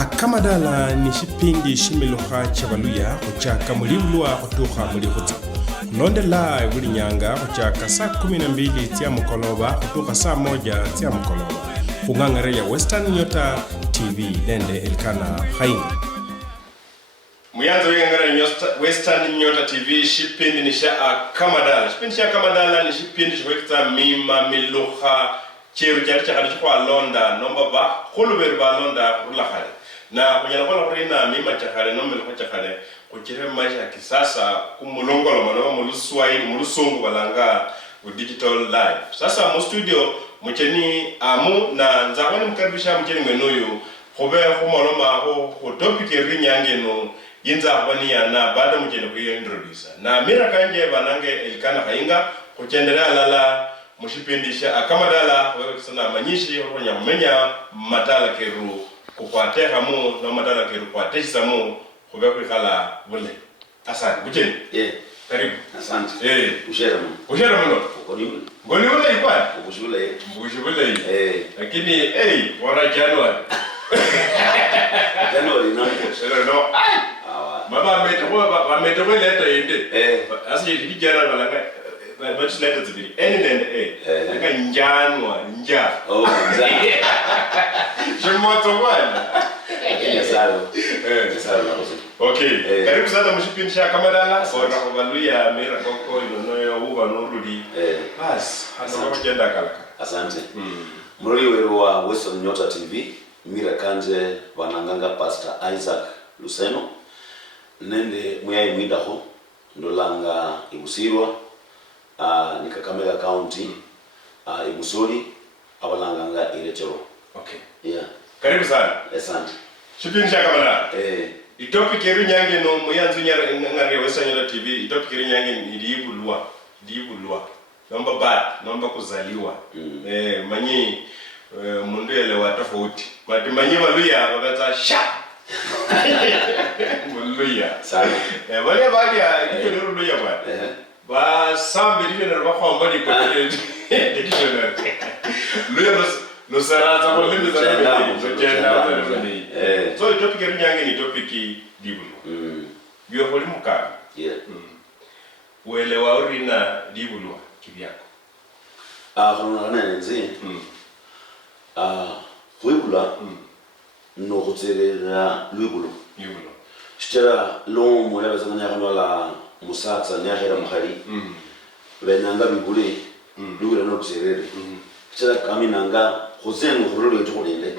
Akamadala ni shipindi shimiluha cha luhya kuchaka mu Libulwa kutuha mu Lihutsa. Kulondela buli nyanga kuchaka saa 12 tia mukoloba kutuha saa 1 tia mukoloba. Kungangare ya Western Nyota TV Nende Elkana Khainga. Muyanzo wengangare Western Nyota TV shipindi ni sha Akamadala. Shipindi sha Akamadala ni shipindi shwekita mima miluha cheru chari chakari chukwa londa nomba ba khuluberu ba londa khulahale. Na kunyana kwa kurina mima chakare no melo chakare kuchire maisha kisasa kumulongolo mano muluswahili mulusungu balanga ku digital live. Sasa mu studio mucheni amu na nzabani mkaribisha mucheni ngenoyo khobe khumoloma ho topic erinyange no yinza abani yana baada mucheni kuintroduce. Na mira kanje banange Elkana Khainga kuchendelea lala mushipindisha Akamadala wewe sana manyishi ho nyamenya matala keru kukwate hamu na matala keru kwate samu khobe kwikala bule. Asante mucheni. Karibu. Asante. Ushera mno. Ngoni ule ipani? Ubushule. Lakini wala January. January No. Mama ametoka leta ende. Asi hiki jana balanga but letter to be like January nja. Oh, exactly. Shimoto bwana. Okay. Karibu sana mshipindisha Akamadala. Ona kuvaluya mira koko inono uva norudi. Bas, hano kujenda kalaka. Asante. Mroli weru wa Western Nyota TV, mira kanje wananganga Pastor Isaac Luseno. Nende muyai mwidaho ndolanga ibusirwa ni Kakamega County ibusuri abalanganga iretero. Okay. Yeah. Karibu sana. Asante. Shipindisha Akamadala. Topic erinyange no muyanzu ngare Western Nyota TV, topic erinyange ni Libulwa. Nomba kuzaliwa. Manyi mundu elewa tofauti. But manyi waluya babata sha. Waluya. Sana. Wale baadhi ya kitu ni waluya bwana. Ba sambe dine na kwa mbali kwa dictionary. Luya no sarata kwa limbe za nini. So topic erinyange ni topic Libulwa. Biyo holi mukabi. Yeah. Uelewa urina Libulwa kivyako. Kuna nzi. Libulwa no kuterera Libulwa. Shitera lo mwana bazanya kanwala musatsa nyahera mukhali. Benanga bibule Libulwa no kuterera. Shitera kaminanga kuzenga khulolo yetukulinde.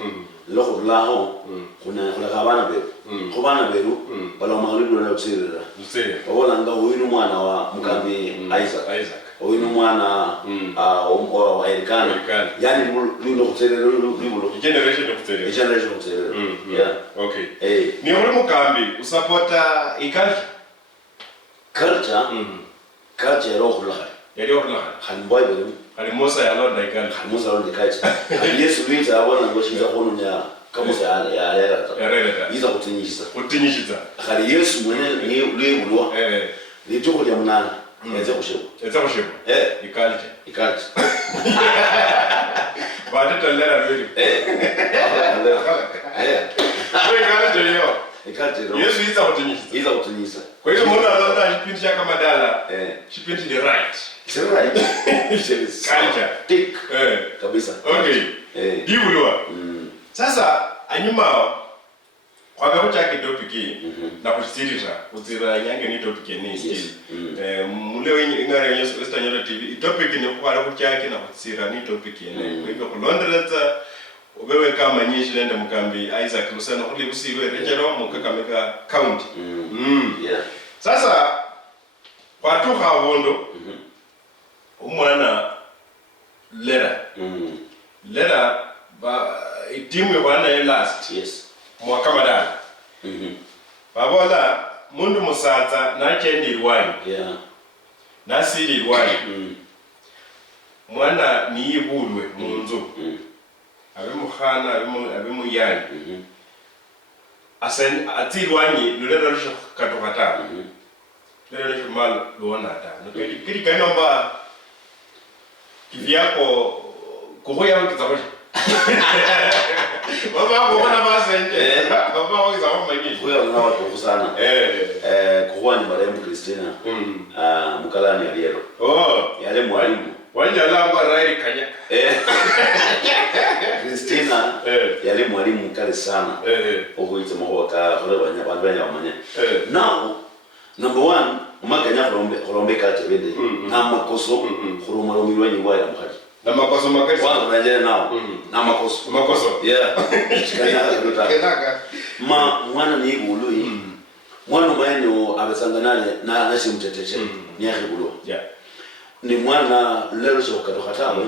Lokho laho kuna kabana beru. Kubana beru baloma Libulwa no kuterera. Obolanga uyinu mwana wa mukambi Isaac. Oyinu mwana wa Elkana. Yani luno kuterera Libulwa. Generation of kuterera. Yeah. Okay. Ni uri mukambi usapota iculture? Culture roho la. Yari roho la. Hanboy beru. Ali Musa ya Lord iculture. Musa Lord iculture. Yesu binza abona ngo shinza kono nya kamusa ya rera. Iza kutinyishiza. Khali Yesu mwene ni Libulwa. Ni toko ya munana. Eza kushebo. Iculture. Baada tolera vile. Iculture. Yesu iza kutinyisha. Kwa hiyo mbona anaanza shipindisha Akamadala? Shipindi the right. It's right. Culture. Tick. Kabisa. Okay. Libulwa. Sasa anyuma kwa gapo chake topic na kustirira uzira nyange ni topic ni still. Mule ngare Western Nyota TV topic ni kwa gapo chake na kustirira ni topic ni. Kwa hivyo kulondeleza wewe kama nyishi nende mkambi Isaac Luseno kuli usiwe rejero mu Kakamega County. Yeah. Sasa watu hawondo umwana lera ba timu bwana last. Yes. Akamadala. Babola mundu musata na chendi rwani. Yeah. Na siri rwani. Mwana ni ibulwe munzu. Abe mukhana abe muyani. Asen atirwani lulero lisho katokata. Lero lisho mal luona ta. Kiri kanomba kivyako kuhoya kitzakoje. Baba bona basenge. Wewe na watu sana. Kwa ni marehemu Christina. Mkalani aliero. Yale mwalimu. Wanja langu rai kanya. Christina yale mwalimu mkali sana. Okuita mahoka kwa banya wamanya. Now number 1 umakanya kolombe kati bende. Na makoso kurumaro milwanyi waya mkali. Na makoso makali. Wao wanajana nao. Na makoso. Makoso. Yeah. Kenaka. Mwana ni ibului. Mwana mwenye abesanganane na nashimteteshe. Ni Libulwa. Yeah. Ni mwana lelo sho katokatawe.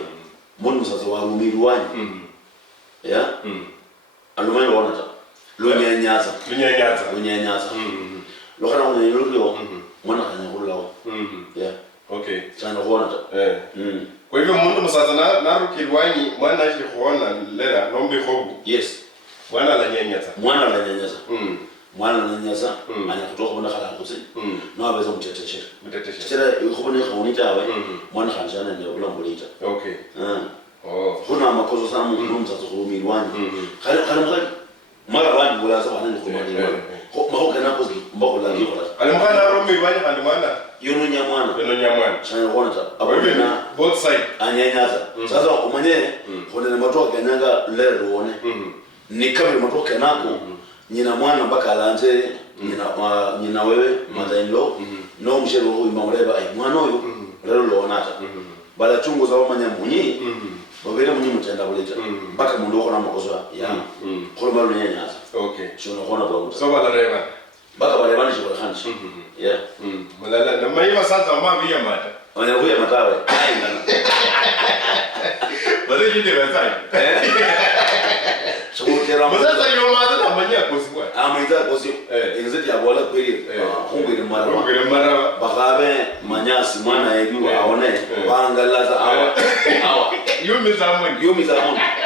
Mbona msazi wa rumirwani. Yeah. Alumani wana ta. Lunyanyaza. Lokana wana yulio. Mwana kanyakulawo. Yeah. Okay. Sana wana ta. Kwa hivyo mundu msaza na rukirwani mwana ashi kuona lela nombi hobu. Yes. Mwana la nyanyaza. Mwana nanyasa anakutoka bona khala kusi no abeza mteteshe tshela khobone khonita awe mwana khanjana ne ulambulita okay kuna makozo sana mundu mtsatso khumilwani khale mara bani bulaza bana ni khumilwani mahoka na kozi mbako la ngiko ale mwana romilwani kandi mwana yono nyamwana chana khonata abona both side anyanyasa sasa umanye khonene matoka nyanga lero one ni kabla matoka nako nyina mwana mpaka alanje nyina wewe madainlo no mshelo huyu mamreba ai mwana huyu lero loonata bala chungu za wamanya munyi babere munyi mutenda buleta mpaka mundu wako na makozo ya kholo malu nyanyaza okay shona khona bwa so bala reba mpaka bale bani shibala khanshi yeah mulala na maiwa sasa mabiya mata wana huya matawe ai ngana bale jinde batai Shukera mzaza yomaza na manya kosikwa amaiza kosi inzeti ya bola kweli hungwire mara bagabe manyasi mwana yedu aone bangalaza awa yumiza moni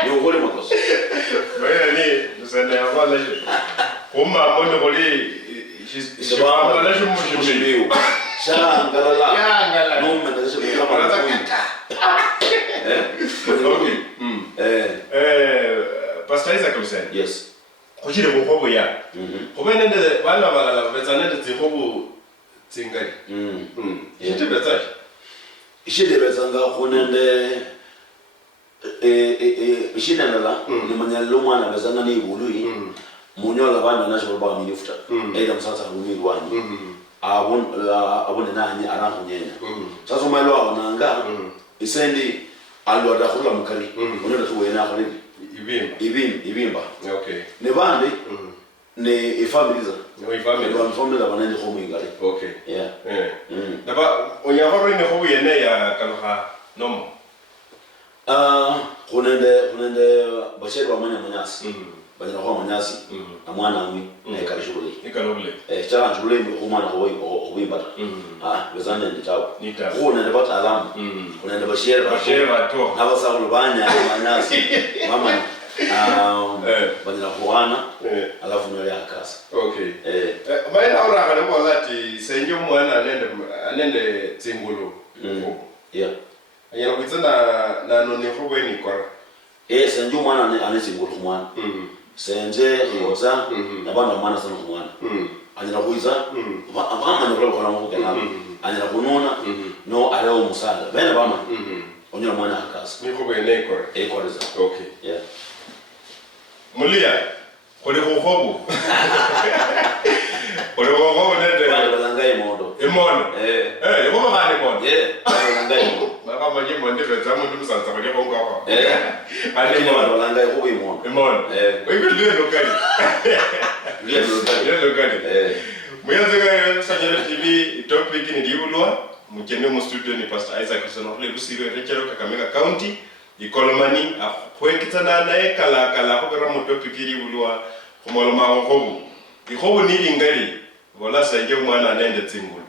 yongole makosi baya ni nsana ya bala je kuma mono koli shibamba la shumushibiu shangala no menda se kama Pastor Isaac Hussein. Yes. Kujile buhobo ya. Kubene nende bana balala betsanende zihobo tsingari. Yete betsaje. Ishide betsanga khonende ishinana ni manyalo mwana bezanga ni ibului. Munyola bana nasho ba milifuta. Eda msatsa rumirwani. Abone nani arakunyenya. Sasa umelo aonanga isendi alwa dakhula mukali. Unenda tuwena khali ibimba okay ne bandi ne ifamiliza no family abanende khomo ingale okay yeah daba onyahoro ne khobu yene ya kalha nomo khonende bashero amanya manyasi banyana kwa manyasi amwana ami na ikalishule chana shule ni khomana khoyimba bezane nditawo khonende batalamu khonende bashero to abasakulu banya manyasi mama banyana khoana alafu nole akasa okay baina ora kale bolati senje mwana anende tsingulu yeah ayana kuitsana na noni khobweni kora senje mwana ane tsingulu mwana senje yoza na bana mwana sana mwana anyana kuiza abama nyakula kwa namu kana anyana kunona no aleo musala bena bama onyo mwana akasa ni khobweni kora koreza okay yeah mulia kole khobo kole khobo nende bana balangai modo emono yebo bana modo balangai modo baba manje monde betsa mundu musanza kole khonga kwa ani modo balangai khobo emono wewe ndio lokali ndio lokali muyanzeka Sajala TV topic ni Libulwa mukene mu studio ni Pastor Isaac Hussein Busiro rechero Kakamega County ikolomani akwekitana nae kala khobera mu topic Libulwa khomoloma khobu ikhobu ni ingari wala sanje mwana nende tsingulu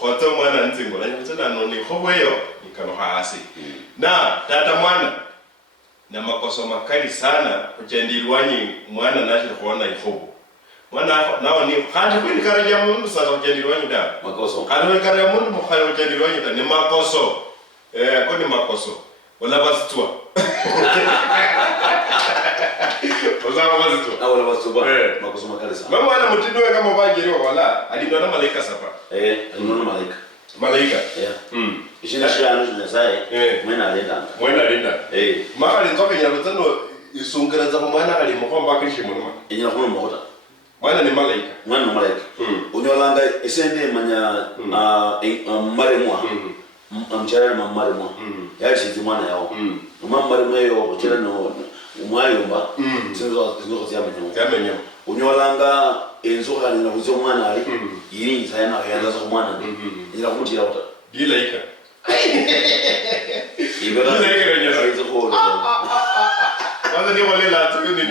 khotsa mwana ntsingulu anyitsana noni khobu eyo ikalo hasi na tata mwana na makoso makali sana kuchendilwani mwana nashi khona ikhobu mwana nao ni khandi kwini karaja mundu sasa kuchendilwani da makoso khandi karaja mundu mukhayo kuchendilwani da ni makoso ko ni makoso Wala basitwa. Wala basitwa. Wala basitwa. Makusoma kale sana. Mama ana mutindo kama bajeri wala alindona malaika sapa. Alindona malaika. Malaika. Ishina shano tunasai. Mwena alenda. Mwena alenda. Mama alinzoka nyalotano isungeraza mwana ali mukomba kishi munuma. Inyina kuno mota. Mwana ni malaika. Mwana ni malaika. Unyolanga esende manya maremwa. Amchara na maremwa. Yali shizi mwana yao. Maremwa yo chera no umwayumba. Sinzo ziyamenyo. Unyolanga enzoka ni nakuzo mwana ali. Yini sayana yaanza kwa mwana. Ila kumutira uta. Dilaika. Ibera. Dilaika nyasa hizo kwa. Kwanza ni wale la tu ni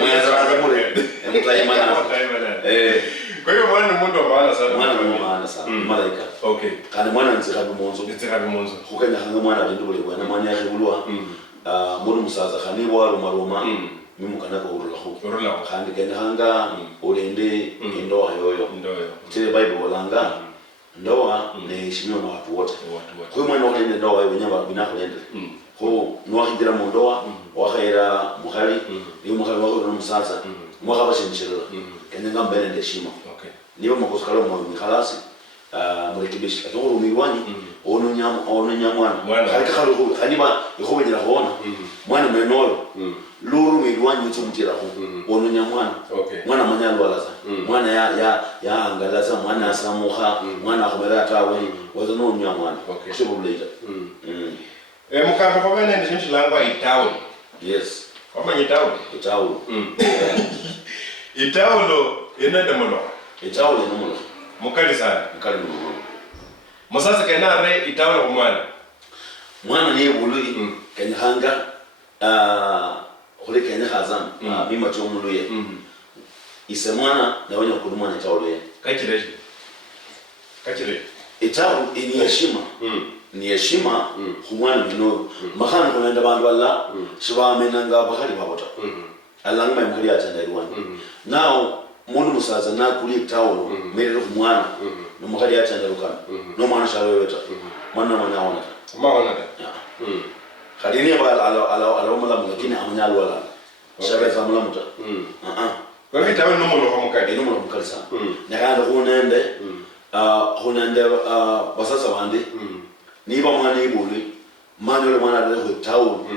kwa hiyo mwana mundu wa maana sana. Mwana wa maana sana. Malaika. Okay. Kana mwana nzikabi monzo. Nzikabi monzo. Kukanya hanga mwana ndubule bwana mwana yake bulwa. Muri musaza khani waro maroma. Mimukana ko urula ho. Urula khandi kenya hanga urende ndoa yoyo. Tele Bible walanga. Ndoa ni heshimiwa na watu wote. Kwa mwana wote ndio ndoa wenyewe binako nende. Ko nwahindira mu ndoa wahera muhali ni muhali wako no musasa mwaka bashimishirira kenya ngambene ndeshima niba makoskalo mu mikhalasi murekibishi akoro miwani ono nyamwana halika khalo haniba ikhobejera khona mwana menolo luru miwani utsumutira ho ono nyamwana mwana manyalo alaza mwana ya angalaza mwana asamuha mwana akhomera tawe wazo no nyamwana shibo buleta mukamba kwa bana ndi shinshi langwa itawo. Yes. Kama itawo? Itawo. Itawo lo enenda mono. Itawo le nomo. Mukali sana. Mukali nomo. Musasa kana re itawo lo mwana. Mwana ni bului kenya hanga khole kenya khazam mima chomuluye. Ise mwana na wenye kudumana itawo le. Kachire. Itawo ni heshima. Ni heshima kumwana mino makana kunaenda bantu alla shibamenanga bakali babota alanga mkhali atenda irwani now mundu musaza na kuli tawo merero kumwana no mkhali atenda rukana no mwana shaweweta mwana maona khadini ba ala mala lakini amanyalo wala shabeza mala muta kwa hiyo tawo no mukali sana nakanda kunende hunende basasa bande niba mwana ibuli manyo le mwana le tawo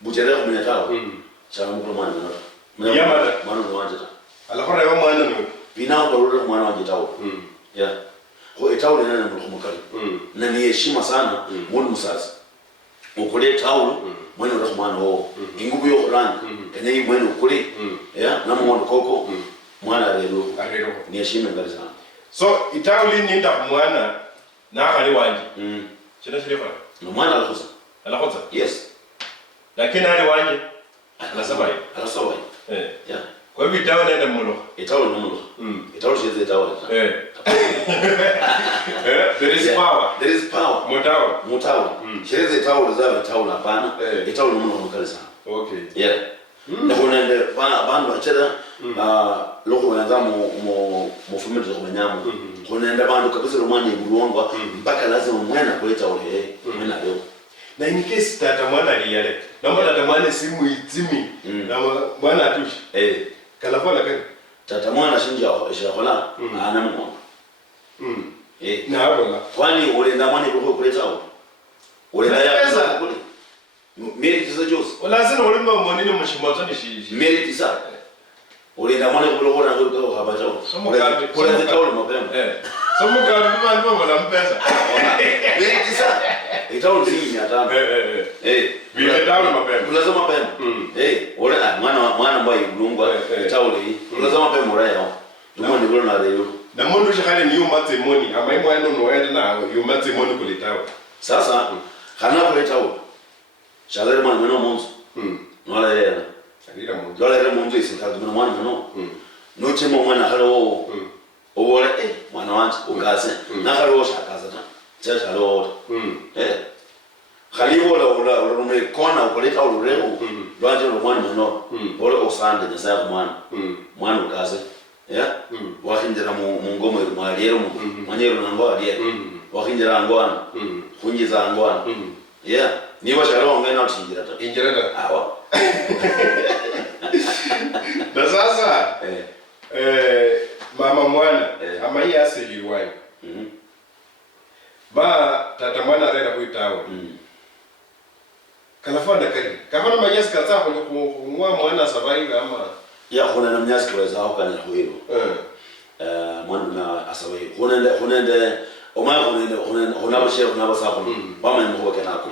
bujere ko mena tawo chama ko mwana na yamada mwana no wanje ta ala ko rewa mwana no bina ko ro mwana wanje tawo ya ko tawo le nana ko mukali na ni heshima sana mundu musasa ukule tawo mwana ro mwana ho ingubu yo rani kenya yi mwana ukule ya na mwana koko mwana rero ni heshima ngali sana so itawo li ninda mwana na kali wanje China shirifa? No mwana alakosa. Alakosa? Yes. Lakini ali wanje alasabai. Alasabai. Yeah. Kwa hivyo itawo nenda mulo. Itawo no mulo. Itawo sheze itawo. There is power. There is power. Mutawo. Sheze itawo zawe itawo na pana. Itawo no mulo mukali sana. Okay. Yeah. Na kuna nende bandu achera loko wanaza mu fumito kwa nyamu. Kuna nende bandu kabisa romani ibulwangwa mpaka lazima mwana kuleta ole mwana leo. Na in case tata mwana aliyale. Na mwana tata mwana simu itimi. Na mwana atushi. Kalafona kani. Tata mwana shinja ishakola ana mwana. Na hapo la. Kwani ole na mwana yuko kuleta ole. Ole na ya kule. Merit za Jose. Lazima ulimba mwanini mshimazo ni shi. Merit za. Ulinda mwana kulokona ngoko habajao. Kuna zitaolo mapema. Somo ka mama wala mpesa. Merit za. Itaolo zini atano. Vile taolo mapema. Lazima mapema. Ole mwana mbaye bulungwa itaolo hii. Lazima mapema uraya. Ndio ndio na leo. Na mundu shikale ni yuma temoni ama mwana no yenda na yuma temoni kulitawo. Sasa kana kulitawo. Shalere mwana no monzo. Nola yera. Salira monzo. Nola yera monzo isikadu mwana no. No chemo mwana halo. Owole mwana wanje ukase. Na halo shakaza ta. Cha halo. Khalibo la rume kona ukoleta ulurego. Lwaje lo mwana no. Ole osande nyasa ya mwana. Mwana ukase. Wakinjira mu ngoma iri mwaliero mwanyero nango aliye. Wakinjira angwana. Kunjiza angwana. niba shalo ngena utingira ta injira awa na sasa mama mwana ama hii asiliwayo ba tata mwana rera kuitawa kalafanda kali kama manyasi kaza kumwa mwana survive ama ya kuna na mnyasi kwa zao kana huyo mwana na asawe hunende omaya hunende bashira hunabasako bama mko kenako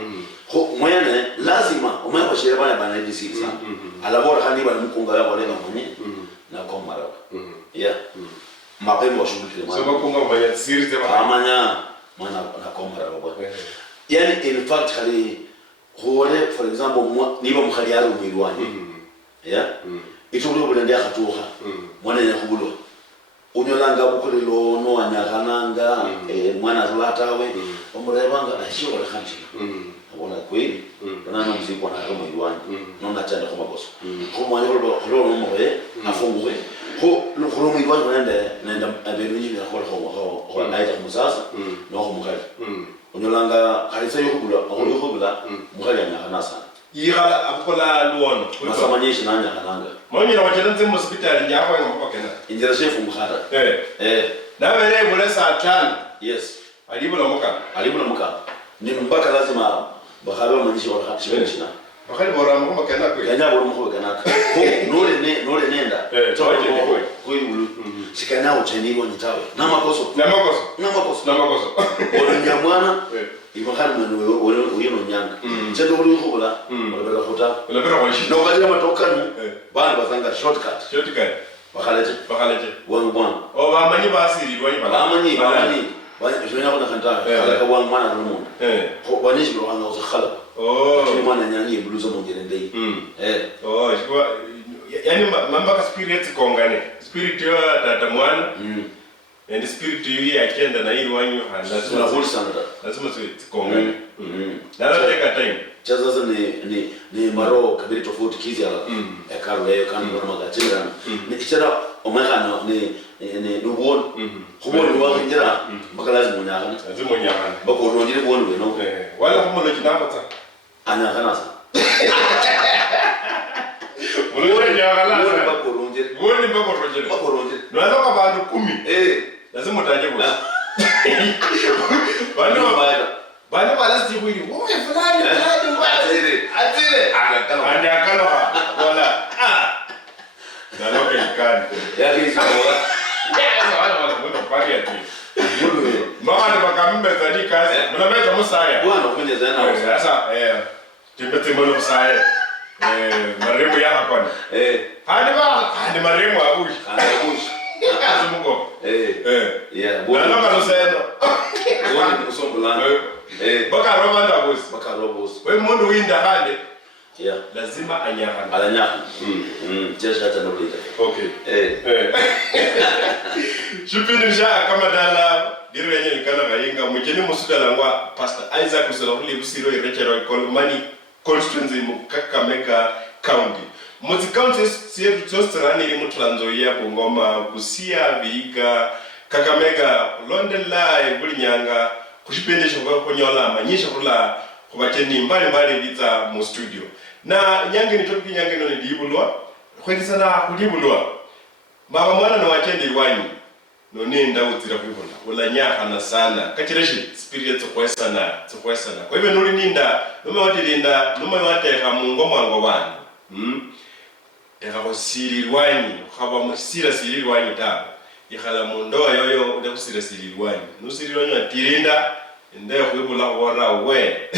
mwene lazima omaya bashira bana ndisi sana alabora kandi bana mkunga yabo leka mwenye na komara ya mapembo shughuli mwana so bakunga manya series ya manya mwana na komara baba yani in fact kali hore for example niba mkhali yaro mwirwani ya itubule bulende yakatuha mwana yakubulwa unyolanga bukulilo no anyakananga mwana rulatawe omurebanga ashobora kanji abona kweli bana no muziko na kama irwani no natanda kwa makoso ko mwana lo moye afunguwe ko lo kholo irwani nenda abelinyi ya kholo aida musasa no khumukali unyolanga kalisa yokubula mukali anyakana sana yira akola luono masamanyisha nanya kananga mwenye na wachetanze mu hospitali nyako ngomba kena injira chef mukhara na wele bole saa 5 yes alibula muka ni mpaka lazima bakhaba manyisha wa khashibena bakhali bora ngomba kena kwa kanya bora ngomba kena ko nole nenda toje ni kwa kuiulu sikana uchendiwa nyitawe na makoso onya mwana ibakana mwana uyo nyanga cheto uli khula olabera khota no kadira matokano bana bazanga shortcut bakhalete wangwana bamanyi basiri bamanyi bajona kuna khanta kala kwa mwana nomuntu ko banishi banga uzakhala mwana nyanyi buluzo mongere ndei shikwa yani mamba ka spirit kongane spirit yo tata mwana and spirit you yakenda na ili wanyu lazima hulsana lazima kongane nalo take time chaza ni maro kabiri tofauti kizi ala ekaro leo kana ndo magatinga ni kichara omekana ni duwon khumoni wa ngira mpaka lazima unyakana bako ndire bwoni weno wala khumoni kinapata anyakana sa mulore nyakana bako ronjere nalo ka bantu 10 lazima utaje bosi bana balasi kwini wewe fulani atire anakalo wala nalo kikani yake hizo wala mbona pale ati mama bakambe zadi kazi mnameta musaya bwana kwenye zana sasa timbete mbona musaya maremo ya hapa hadi maremo abushi azumungo yeah bwana kalo seno bwana kusombulana baka robos wewe mundu winda hande lazima anyakana alanyakana just hata no later okay shupini sha Akamadala girwenye Elkana Khainga mujeni musudala ngwa Pastor Isaac Usolahuli busiro irechero Kolmani constituency mu Kakamega County muzi county siye tutosirani iri mutranzo ya Bungoma Busia Vihiga Kakamega Londela Bulinyanga kushipendesha kwa konyola amanyisha kula kubateni mbali biza mu studio na nyange ni topi nyange no Libulwa kwekisa na kulibulwa mama mwana no watende iwanyi no nenda utira kwibona ola nyakana sana kachireshi spirit tsokwesana kwa hivyo nuri ninda nome watilinda nome wateka mungo mwango bana eka kosirilwanyi khaba musira sililwanyi ta ikhala mundoa yoyo ule kusira sililwanyi nusililwanyi atilinda ndio kwibula wora we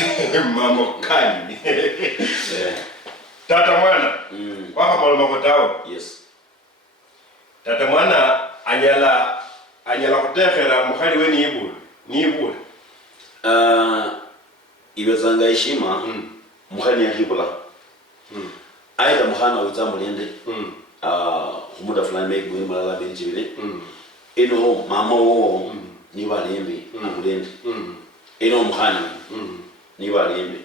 mama kali tata mwana kwa kama makotao yes tata mwana anyala kutekera mukhali we ni ibula ibezanga heshima mukhali yakibula aida mukhana witsamu lende khumuda fulani maybe malala benjibile ino mama wo ni balembe amulende ino mukhana ni balembe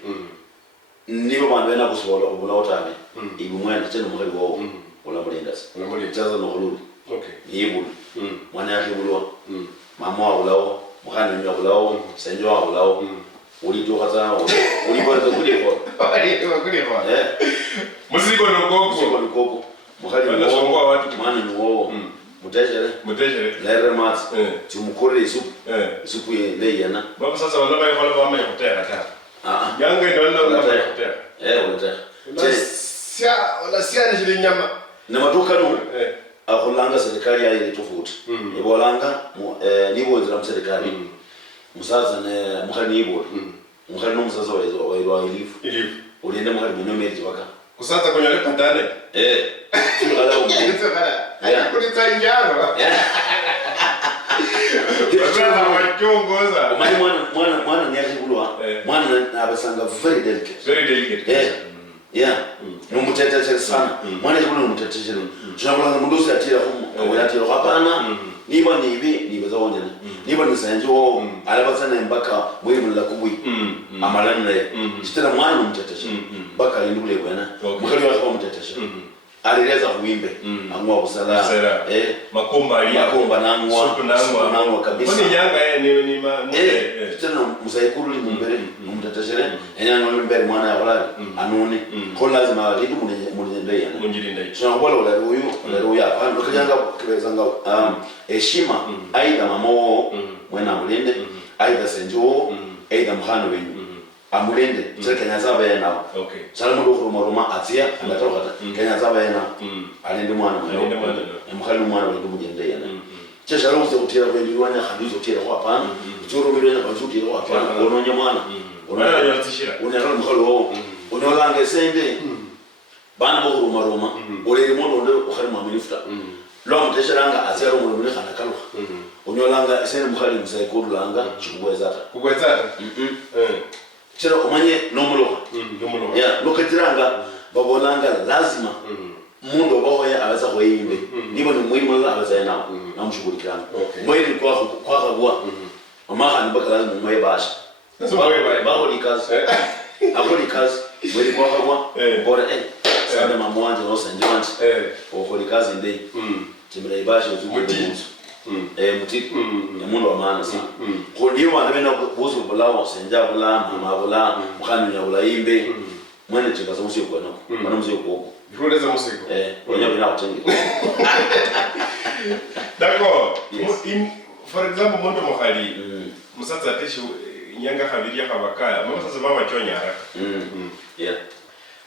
nibo bantu bena kusobola kubula otabe ibumwana tena mukhali wo olamulendasi chaza no khuludi okay yibulu mwana yakibulwa mama wa ulawo mukhana ni wa ulawo senjo wa ulawo ulitoka zao ulipoanza kuliko muziko nokoko mukhali nokoko watu mwana nuwo mutejere lere mat tumukore isupu ile yana baba sasa wala bayikhola bama yakutera ta yange ndonna wala yakutera wala sia njili nyama na matoka no akhulanga serikali ile tofauti ibolanga nibonzira mu serikali musaza ne mukhali nibo mukhali no musaza wa ilifu uliende mukhali mwenye waka kusaza kwenye le patane tulala umulitse bala kulitsa njaro baba wachongoza mwana ni Libulwa mwana abasanga very delicate no muteteshe sana mwana Libulwa muteteshe tunabona mundusi atira huko atira hapana niba nibi zawonyana niba nisanjo alabatsana mpaka mwiri mulla kubwi amalanne chitera mwana muteteshe mpaka indule bwana mukali wako muteteshe alireza kuimbe amwa busala makomba nangwa kabisa ni nyanga ni tena musaikuru ni mbere muteteshe enyanga ni mbere mwana ya wala anone ko lazima lidu munende yana munjirinde tunabola wala huyu hapa ndokanyanga kiwezanga heshima aidha mamo mwana mulende aidha senjo aidha mkhano wenyu amulende Kenya zaba yana okay salamu ndo roma atia anatoka Kenya zaba yana alende mwana mkhali mwana ndo mujende yana chesha leo utira kwa liwanya hadizo utira kwa hapana utoro milena kwa utira kwa hapana unonya mwana unayatishira unayala mkhalo unolange sende bana bo roma ole mondo ndo ukhali mwaminifuta lo mtesheranga azero mu mune khana kalwa unyolanga isene mkhali msayikodulanga chikubwezata chero omanye nomulo lokatiranga babonanga lazima mundu bahoya abaza khoyimbe nibo ni muhimu la abaza yana namshukulikana mwili kwa kabwa mama ni bakala mu mwebasha baho likazi akoli kazi mwili kwa kabwa bora sana mama wanje no sanjwanti okoli kazi ndei timira ibasha zukumunzu mutiki ya mundu wa maana sana ko ndiyo wanabena buzu bulawo senja bula mabula mkhani ya ulaimbe mwene chikaza musiko kwa nako mwana musiko huko bikoleza musiko wanya bina utenge d'accord for example mundu mukhali musatsa tesho nyanga khabiri yakabakaya mama sasa baba chonya haraka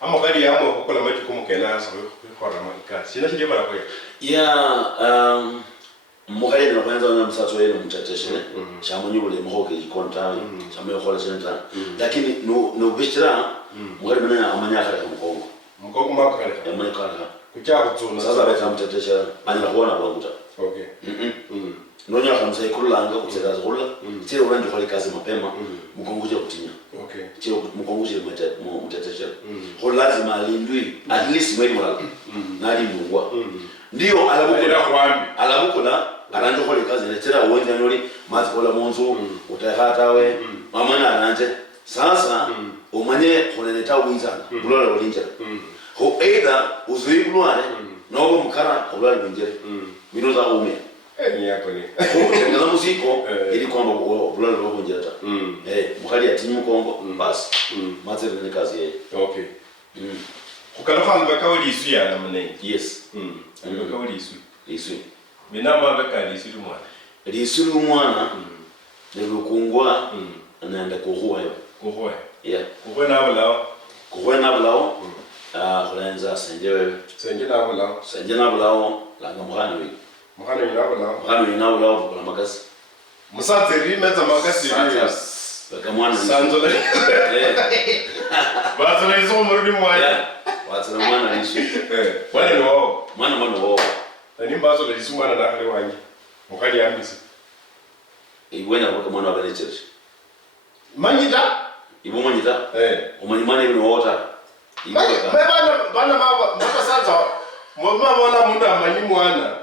amukhali yamo kokola majukumu kena sabe khora makasi sina shije bala kwa mukhali na kwanza na msatso yenu mteteshe chamunyu bule muhoke ikonta chamunyu khola senta lakini no bishira mukhali mana amanya kale mkongo makale amanya kale kucha kutsuna sasa beta mteteshe ana kuona kwakuta okay ndonya khamsa ikulanga kutseka zikula tiro uranjo khali kazi mapema mkongoje kutinya okay tiro mkongoje mteteshe ko lazima alindwi at least mwezi mwana nali ndungwa ndio alabukula aranjo khole kazi letera uwenza noli mazi kola monzo utahatawe mamana aranje sasa umanye khoneleta uwinzana bulola olinjera ho either uzuyibulwane nobo mukara ulala binjere binoza ume ni yako ni ko tengala musiko ili kwamba bulola lokonjera ta mukhali atinyu kongo bas mazi ne kazi yeye okay ukala khali bakawli isuya na mane yes bakawli isu binama bakali isuya mwana lisulu mwana nelukungwa anaenda kuhuwa kuhuwa na bulao khulenza senje na bulao langa mukhana na bulao kula makasi musatiri meza makasi baka mwana sanzola bazola izo murudi mwana watsana mwana lisu mwana wao ni mbazo lisu mwana na khali wangi mukhali yambisi iwena kwa mwana wa church manyita ibo manyita umanyimane ibino wota bana mama sasa mama wala mundu amanyi mwana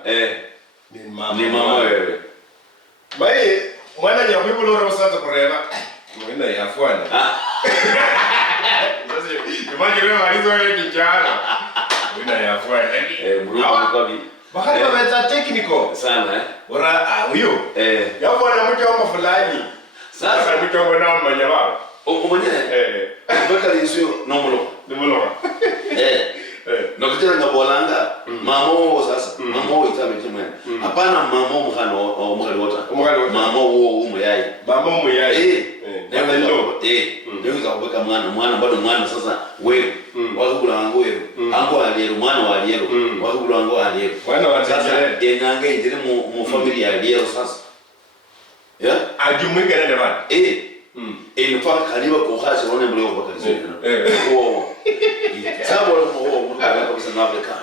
ni mama wewe bai mwana ya kwibulora sasa kureba mwenda yafwana sasa imani wewe alizo wewe kijana mwenda yafwana mrudu kabi bahari wameta technical sana ora huyo yafwana mchomba fulani sasa mchomba na manya baba Omanye baka lisio nomolo nokutela ngabolanga mamo sasa mamo itabete mwana hapana mamo mkhano omkhali wota mamo wo umuyai ndio kubeka mwana bado mwana sasa wewe wakubula wangu wewe ango aliyero mwana wa aliyero wakubula wangu aliyero mwana wa sasa yenanga indire mu familia aliyero sasa ya ajumuika nende bana ne fa kaliba ko khasi wona mlo ko bakari sabo mo mukala ko sana Afrika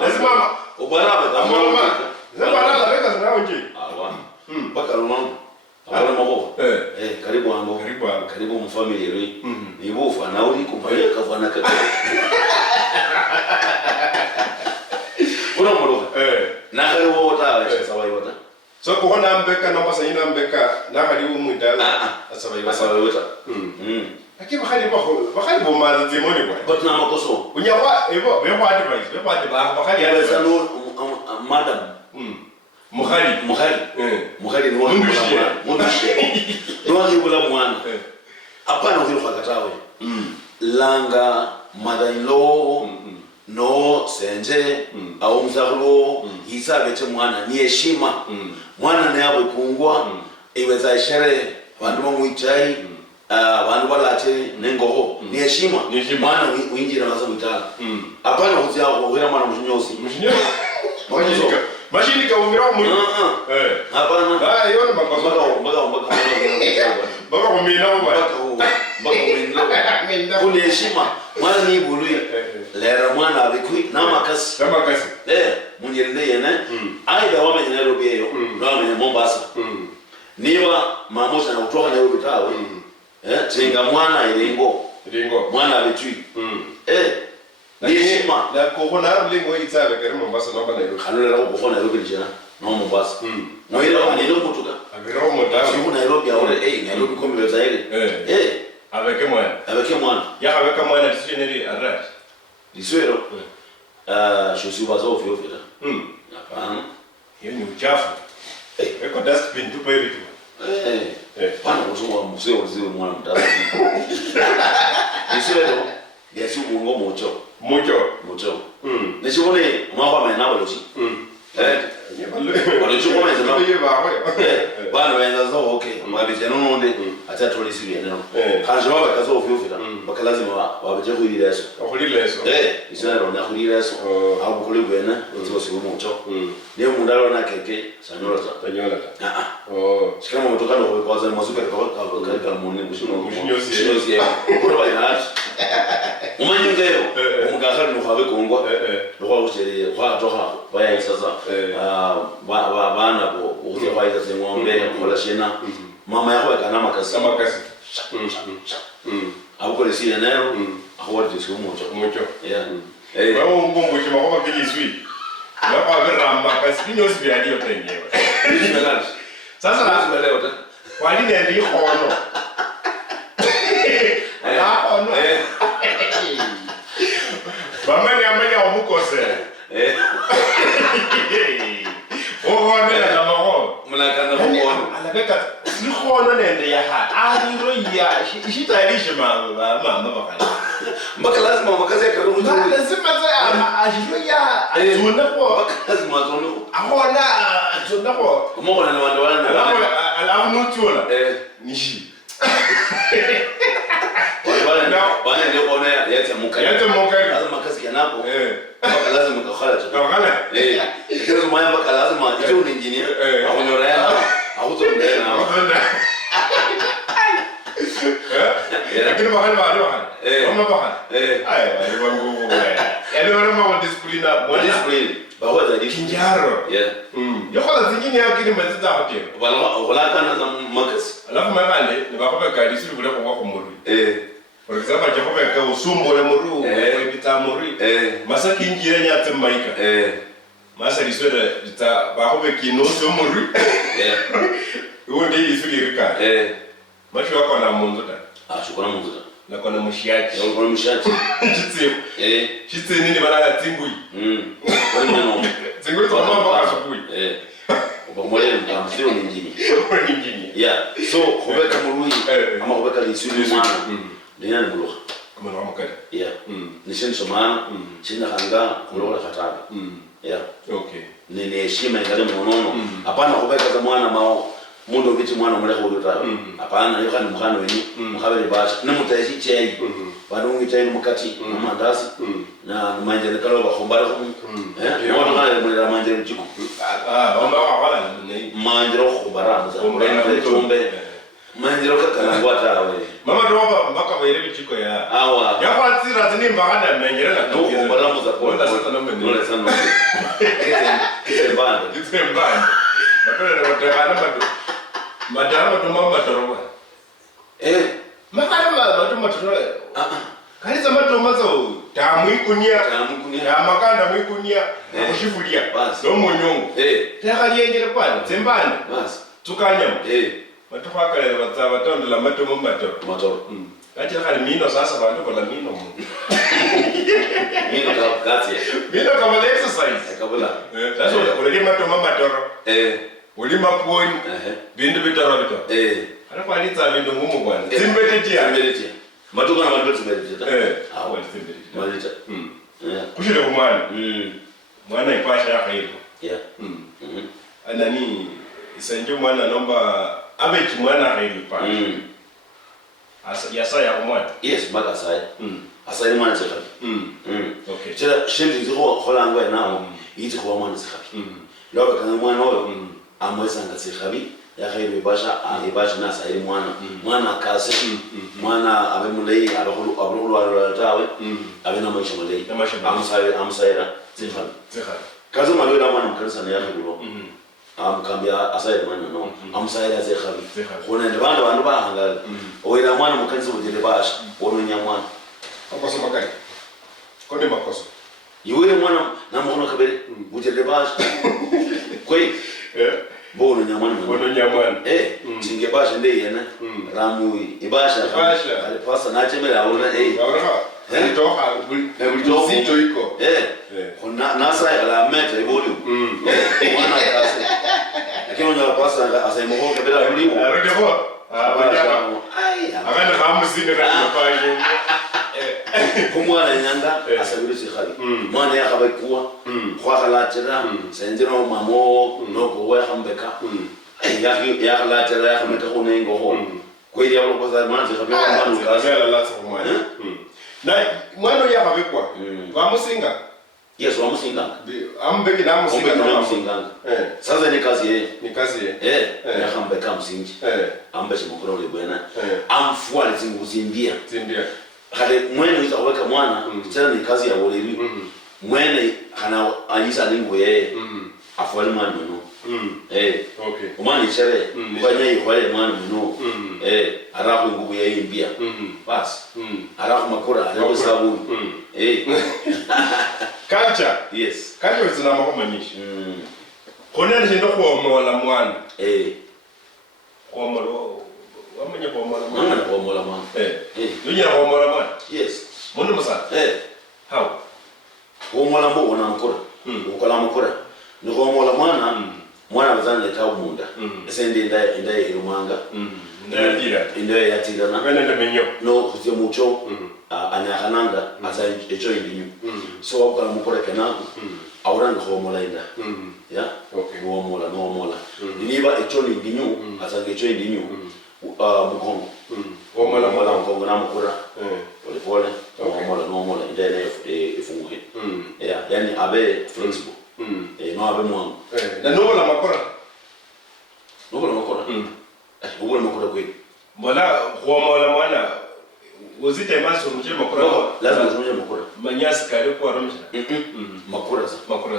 lazima obaraba mama zabara la beka sana onje baka romano abana mako karibu ango karibu mu family yero ni bofa na uri ko mali ka fana ka kuna mlo na karibu wota sabai wota so ko hona mbeka no pasa ina mbeka na karibu mwitala sabai wota akiba khali bo mara demoni kwa but na makoso unyawa ebo be kwa advice khali ya sanu madam mukhali no wangibula mwana apana ukilo khakatawe langa mother-in-law no senje au mzarulo hisabete mwana ni heshima mwana ne yabo kungwa iweza shere bantu bamuitai abantu balate nengoho ni heshima mwana uinjira nazo mutala apana uzia kuhera mwana mshinyosi mashini ka umira mu hapana yona makosa baka kumina kuna heshima mwana ni buluya lera mwana abikui na makasi munirinde yene aida wame Nairobi yo wame Mombasa niwa mamoja na kutoka Nairobi tawe tenga mwana ilingo mwana abitui ni heshima na kokona lingo itsabe kare Mombasa no bana Nairobi khalula la kokona Nairobi jana no Mombasa moira ni lo kutuka abiro moda siku Nairobi aore Nairobi kombe zaire avec moi ya avec moi na dictionnaire arrête liswero je suis bazo ofio fera hapana hiyo ni uchafu eko dustbin tupa hivi tu pana kusoma mzee mwana mtasa liswero yesu mungo mucho nishibone mwaba mena baloshi wale chuko meza na bana wenza zo okay mabije nonde acha tolisi bieneno kanjo baba kazo ofyofita baka lazima wabeje kuileso isana na kuileso au kule bwena uzo sibu mucho ne mundalo na keke sanyola shikama mtoka no kwa za mazuka kwa kalika munne mushinyosi kwa bali na umanyingeo umugakari no kwabe kongwa no kwa uchere kwa toha baya isasa bana bo uze kwa isasa ngombe kola shena mama yako kana makasi abukole si enero aho disiku mucho wewe umbombo chima kwa kiliswi na kwa veramba kasi kinyosi bya dio tenyewe sasa lazima leo ta kwa nini ndio hono bamani amenya omukose ohone na maho mulakana hono alabeka ni hono nende ya aliro ya shitailishe mama bakala mbaka lazima makazi ya karumu lazima za ajiro ya atuna kwa lazima atuna ahona atuna kwa kumona na wanda alafu nutula nishi bana ndio kuona yete muka lazima kazi yanapo mpaka lazima kakhala kile maya mpaka lazima ije uningine akunyora yana akutondena lakini bahari kama bahari ai wangu yani wana discipline bahoza kinjaro yokola zingine yakini mazita hotel wala kana za makasi alafu magale ni bakobe kadisi kule kwa kumuru for example jakobe ka usumbo le muru ko bitamuri masa kinjire nyate maika masa liswera dita bakobe kino sumuru undi isugirika mashi wako na munduta shukona munduta na kona mushiachi chitsi chitsi nini bana tingui wale mno tingui kwa mama kwa asubuhi omole mtamsio nyingine yeah so kubeka murui ama kubeka lisuli mwana ndina nguluha kama na makali yeah nishin shomana china hanga kulola katabe yeah okay ni heshima ngale mnono hapana kubeka za mwana mao mundo biti mwana mule ko yota hapana yo kan mkhano weni mkhabele basha nemutaisi chei badungi chei mukati mandazi na manje nekalo bakhombara ko wona ngale mule la manje chiko omba wala nei manje ro khombara za mule chombe manje ro kakana ngwata we mama toba mbaka bayire bichiko ya awa ya kwatsira zini mbakana menyera na to khombara mo za ko nole sana kitembani bakole watakana bado madara matuma matoro makala matuma kaliza matoma zo tamwikunia ya makanda mwikunia kushifulia no munyongo yakaliengere kwana tsembana tukanyama matufakale batsa batondela matoma matoro kati kali mino sasa bantu kola mino mino kati mino kama exercise kabula sasa ulele matoma matoro ulima poni bindu bitaro ana kwalitsa bindu ngumu bwana zimbetetia matuko na matuko zimbetetia wali zimbetetia malita kushile kumwana mwana ipasha yaka hilo anani isanjo mwana nomba abechi mwana hilo pa yasa ya kumwana yes maka sai asai mwana tsaka okay tira shendi ziko holangwe nao yiti kwa mwana tsaka loba kana mwana oyo amweza ngatsikhabi yakhayibe basha ibasha nasa iri mwana akase mwana abe mulei abululwa tawe abe na maisha mulei amsaira tsikhabi kazo malwela mwana mkanisa ne yakhulo amkambia asaira mwana no amsaira tsikhabi khona ndibanda bantu bahangala oyira mwana mkanisa mujele basha wononya mwana akoso makali konde makoso yiwe mwana namukhono khabere mujele basha kwei bono nyamwana tingebasha ndeyena ramu ibasha alipasa nachemela ona toha bulito iko kona nasa la meta ibolu mwana kase lakini nya pasa asaimoho kabela buliwo arudebo akana khamuzine kana payo kumwana nyanda asabiri sikhali mwana yakhabaikuwa khwakhalatira sendiro mamo noko wakhambeka yakhalatira yakhameka khunengo ho kweli yabo koza mwanze khabeka mwana kazela latsa kumwana na mwana yakhabekwa bamusinga yes wamusinga ambeki namusinga sasa ni kazi ye yakhambeka msingi ambaye mukoro lebwana amfuale tinguzimbia kale mwene uza kuweka mwana tena ni kazi ya wolewi mwene kana ayisa ningo yeye afwali mwana no okay umani chere kwa nyai kwa mwana no arafu ngubu ya imbia bas arafu makora arafu sabuni culture yes culture zina makomanishi kona ndindo kwa mwana kwa molo wamanya kwa mwana dunya kwa mwana yes mundu musa how kwa mwana mbo ona mkora ukola mkora ni kwa mwana bazana leta umunda esende ndai irumanga ndai yatira na wenda menyo no kutye mucho anyakananga asa echo indinyu so ukola mkora kana awuranga kwa mola inda ya okay no mola niba echo indinyu asa echo indinyu mukongo mola mukongo na mkura pole mola ndene ifunguke yani abe flexible no abe mwangu na nobola makora nobola makora kwe mola mola mwana uzite maso mje makora lazima uzunye makora manyasi kale kwa romja makora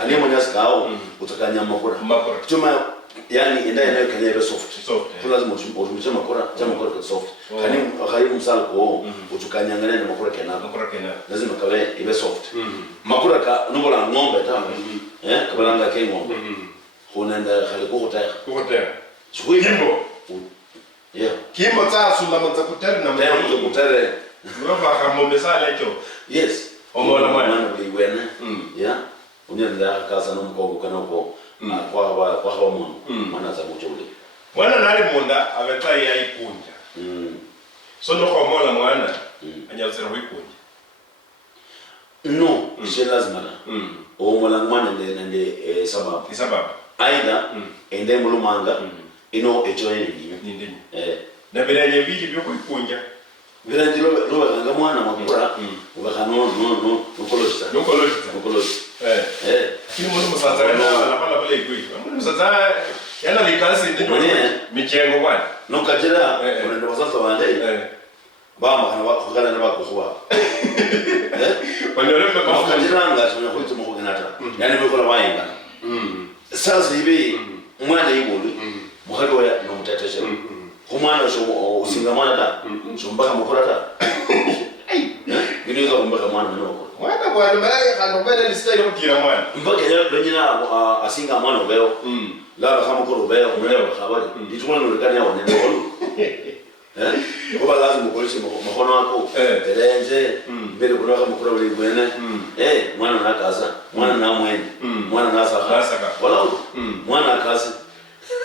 hani manyasi kao utakanya makora tuma yani ndene kanya soft lazima uzunye makora kwa soft hani msala ko utukanyangana na makora kena lazima kawe ibe soft makora ka nobola ngombe ta kabalanga ke ngombe khonenda khale ko kutaya kimbo kimbo tsa sula motsa kutare na motsa kutare ngova khamombe sala echo yes omola mwana liwena unyenda kaza no mkongo kana ko kwa mwana mwana za muchole mwana nali munda abeta yayikunja so no khomola mwana anyatsera wikunja no je lazima o mola mwana nende sababu aida ende mulumanga ino ejoyeni ndini na birenye biki byo kwikunja birenje lo nga mwana makura ubakano no kolosita kini mundu musaza na pala ikui mundu musaza yana likasi ndino michengo bwana no kajira unaenda wasasa wande bama kana bakukana na bakuwa wanyole kwa kajira nga tuna kuti mukogenata yani bekola bayinga sasa ibe mwana yibulu muhali wa no mutatesha kumwana so usinga mwana ta so mbaka mukora ta biniza kumbaka mwana noko mwana bwana mara kana bwana lisitari kutira mwana mbaka ya banyina asinga mwana ubeo la kama koro ubeo ubeo habari nditumana nolekana yaone ndolo kuba lazima mukoleshe makono wako terenje mbele kuna kama koro ule bwene mwana nakaza mwana na mwene mwana nasaka wala mwana akaza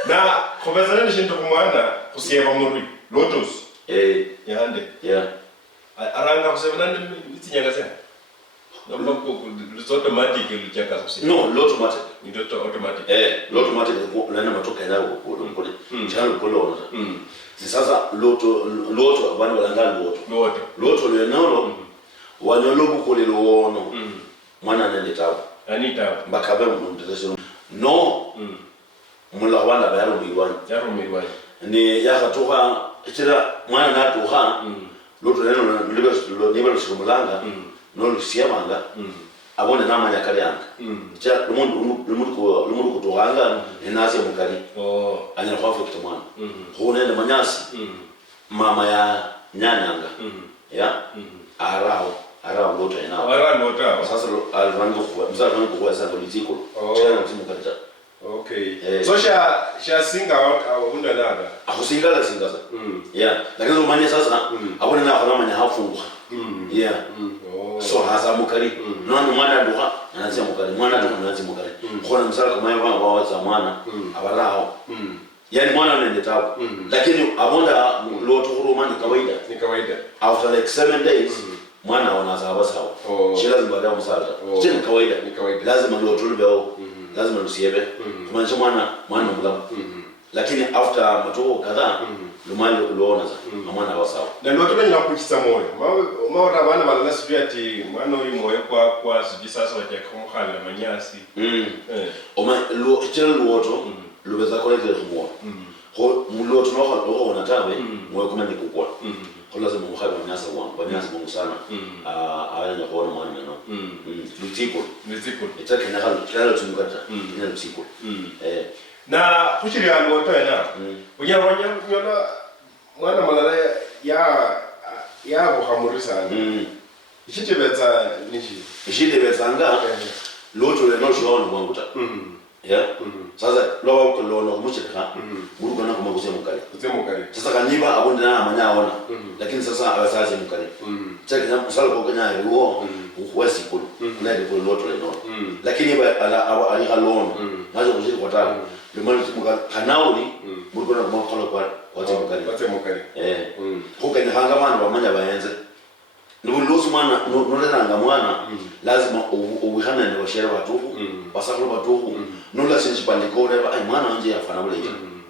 na khobezana nishinto kumwana kusiyeba muri lotus yande aranga kusebana itinyanga sana nomba ko automatic lichaka kusiyeba no automatic ndio automatic automatic lana matoka yao kule chalo kolona sasa loto bana walanga loto le nalo wanyolobu kule lono mwana nende tabu anita bakabe mumtetesho no mula wanda bayaro mirwani ni yakatoka tira mwana natoka loto neno nibalo shikumulanga no lusiyamanga abone namanya kalyanga cha lumundu kutohanga enaze mukali anya kwafu kitamwana hunenda manyasi mama ya nyanyanga ya arao loto ina sasa alvango kwa mzalo kwa sasa politiko tena mtimu kata okay so sha singa unda nada akusinga la singa sasa yeah lakini umanye sasa abone na kwa manya hafungwa yeah so hasa mukali nani mwana nduha anaanza mukali mwana nduha anaanza mukali khona msala kama yaba waza mwana abarao yani mwana nende tabu lakini abonda loto huruma ni kawaida after like 7 days mwana anaanza sawa shida zimbada msala ni kawaida lazima loto lubeo lazima lusiebe kumaanisha mwana mulamu lakini after matoko kadhaa lumali uloona za mwana wa sawa na ndio tunanya kuchisa moyo maora bana bala nasibu ati mwana uyu moyo kwa siji sasa wacha kumkhala manyasi oma lo chelo luoto lubeza kolekele kumwa ko muloto no ona tawe moyo kama ni kukwa ko lazima mkhali manyasa wangu sana awanya kuona mwana no lutiko itake na hali kila tumukata ina lutiko na kuchiri alo tena unyawanya mwana malala ya buhamurisa ichitebetsa nichi ichitebetsanga loto le no shona mwanguta ya sasa lo ko lo no mucheka muruko na kuma kusemukali sasa kaniba abonde na amanya ona lakini sasa abasaje mukali cheke na sala ko kanya riwo uwezi kulu na ndipo loto le no lakini ba ali halon nazo kujiri kwa tatu limani mukali kanauli muruko na kuma kono kwa temukali ko kanya hanga bana bamanya bayenze Nubulosu mwana nolanga mwana lazima uwihana ne bashera batuhu basakulu batuhu nola senji pandikore ai mwana anje afana bule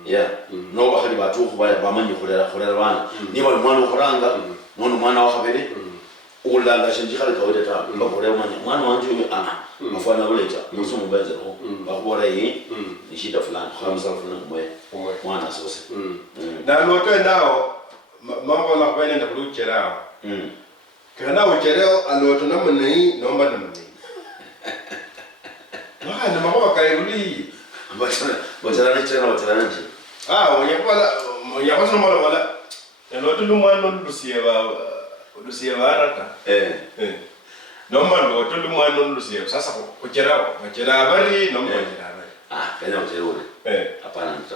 yeah no bahali batuhu baya bamanyi khulera bana niba mwana ukhoranga nono mwana wa khabere ulanga senji khali kawede ta bakore mwana wanje afana bule ta musu mubaze ho bakora yi ni shida fulani khamsa fulani mwana sose na loto nao mambo la kwenda ndakulucherao kana uchereo aloto na munai nomba na munai na mahoka kaibuli bachana ni chena onyakosa mala aloto lumwana lusieba arata nomba aloto lumwana lusieba sasa kucherao bari nomba bari kana uchereo hapana mta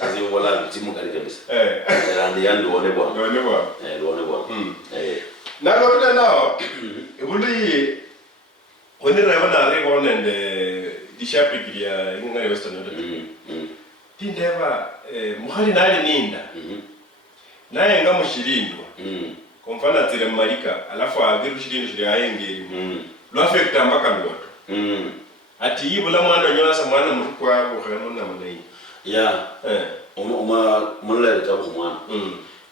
sasa wala timu kali kabisa ndio yandu one bwana na loto nao ibuli onira wana rego nende ishapikiria inga Western Nyota TV. Tindeva muhali nali ninda. Naye nga mushirindwa. Kwa mfano atire malika alafu agiru shirindwa shiri ayengeri. Lo affect ambaka lwoto. Ati yibula mwana nyosa mwana mukwa bukhano na munai. Ya. Mulele tabu mwana.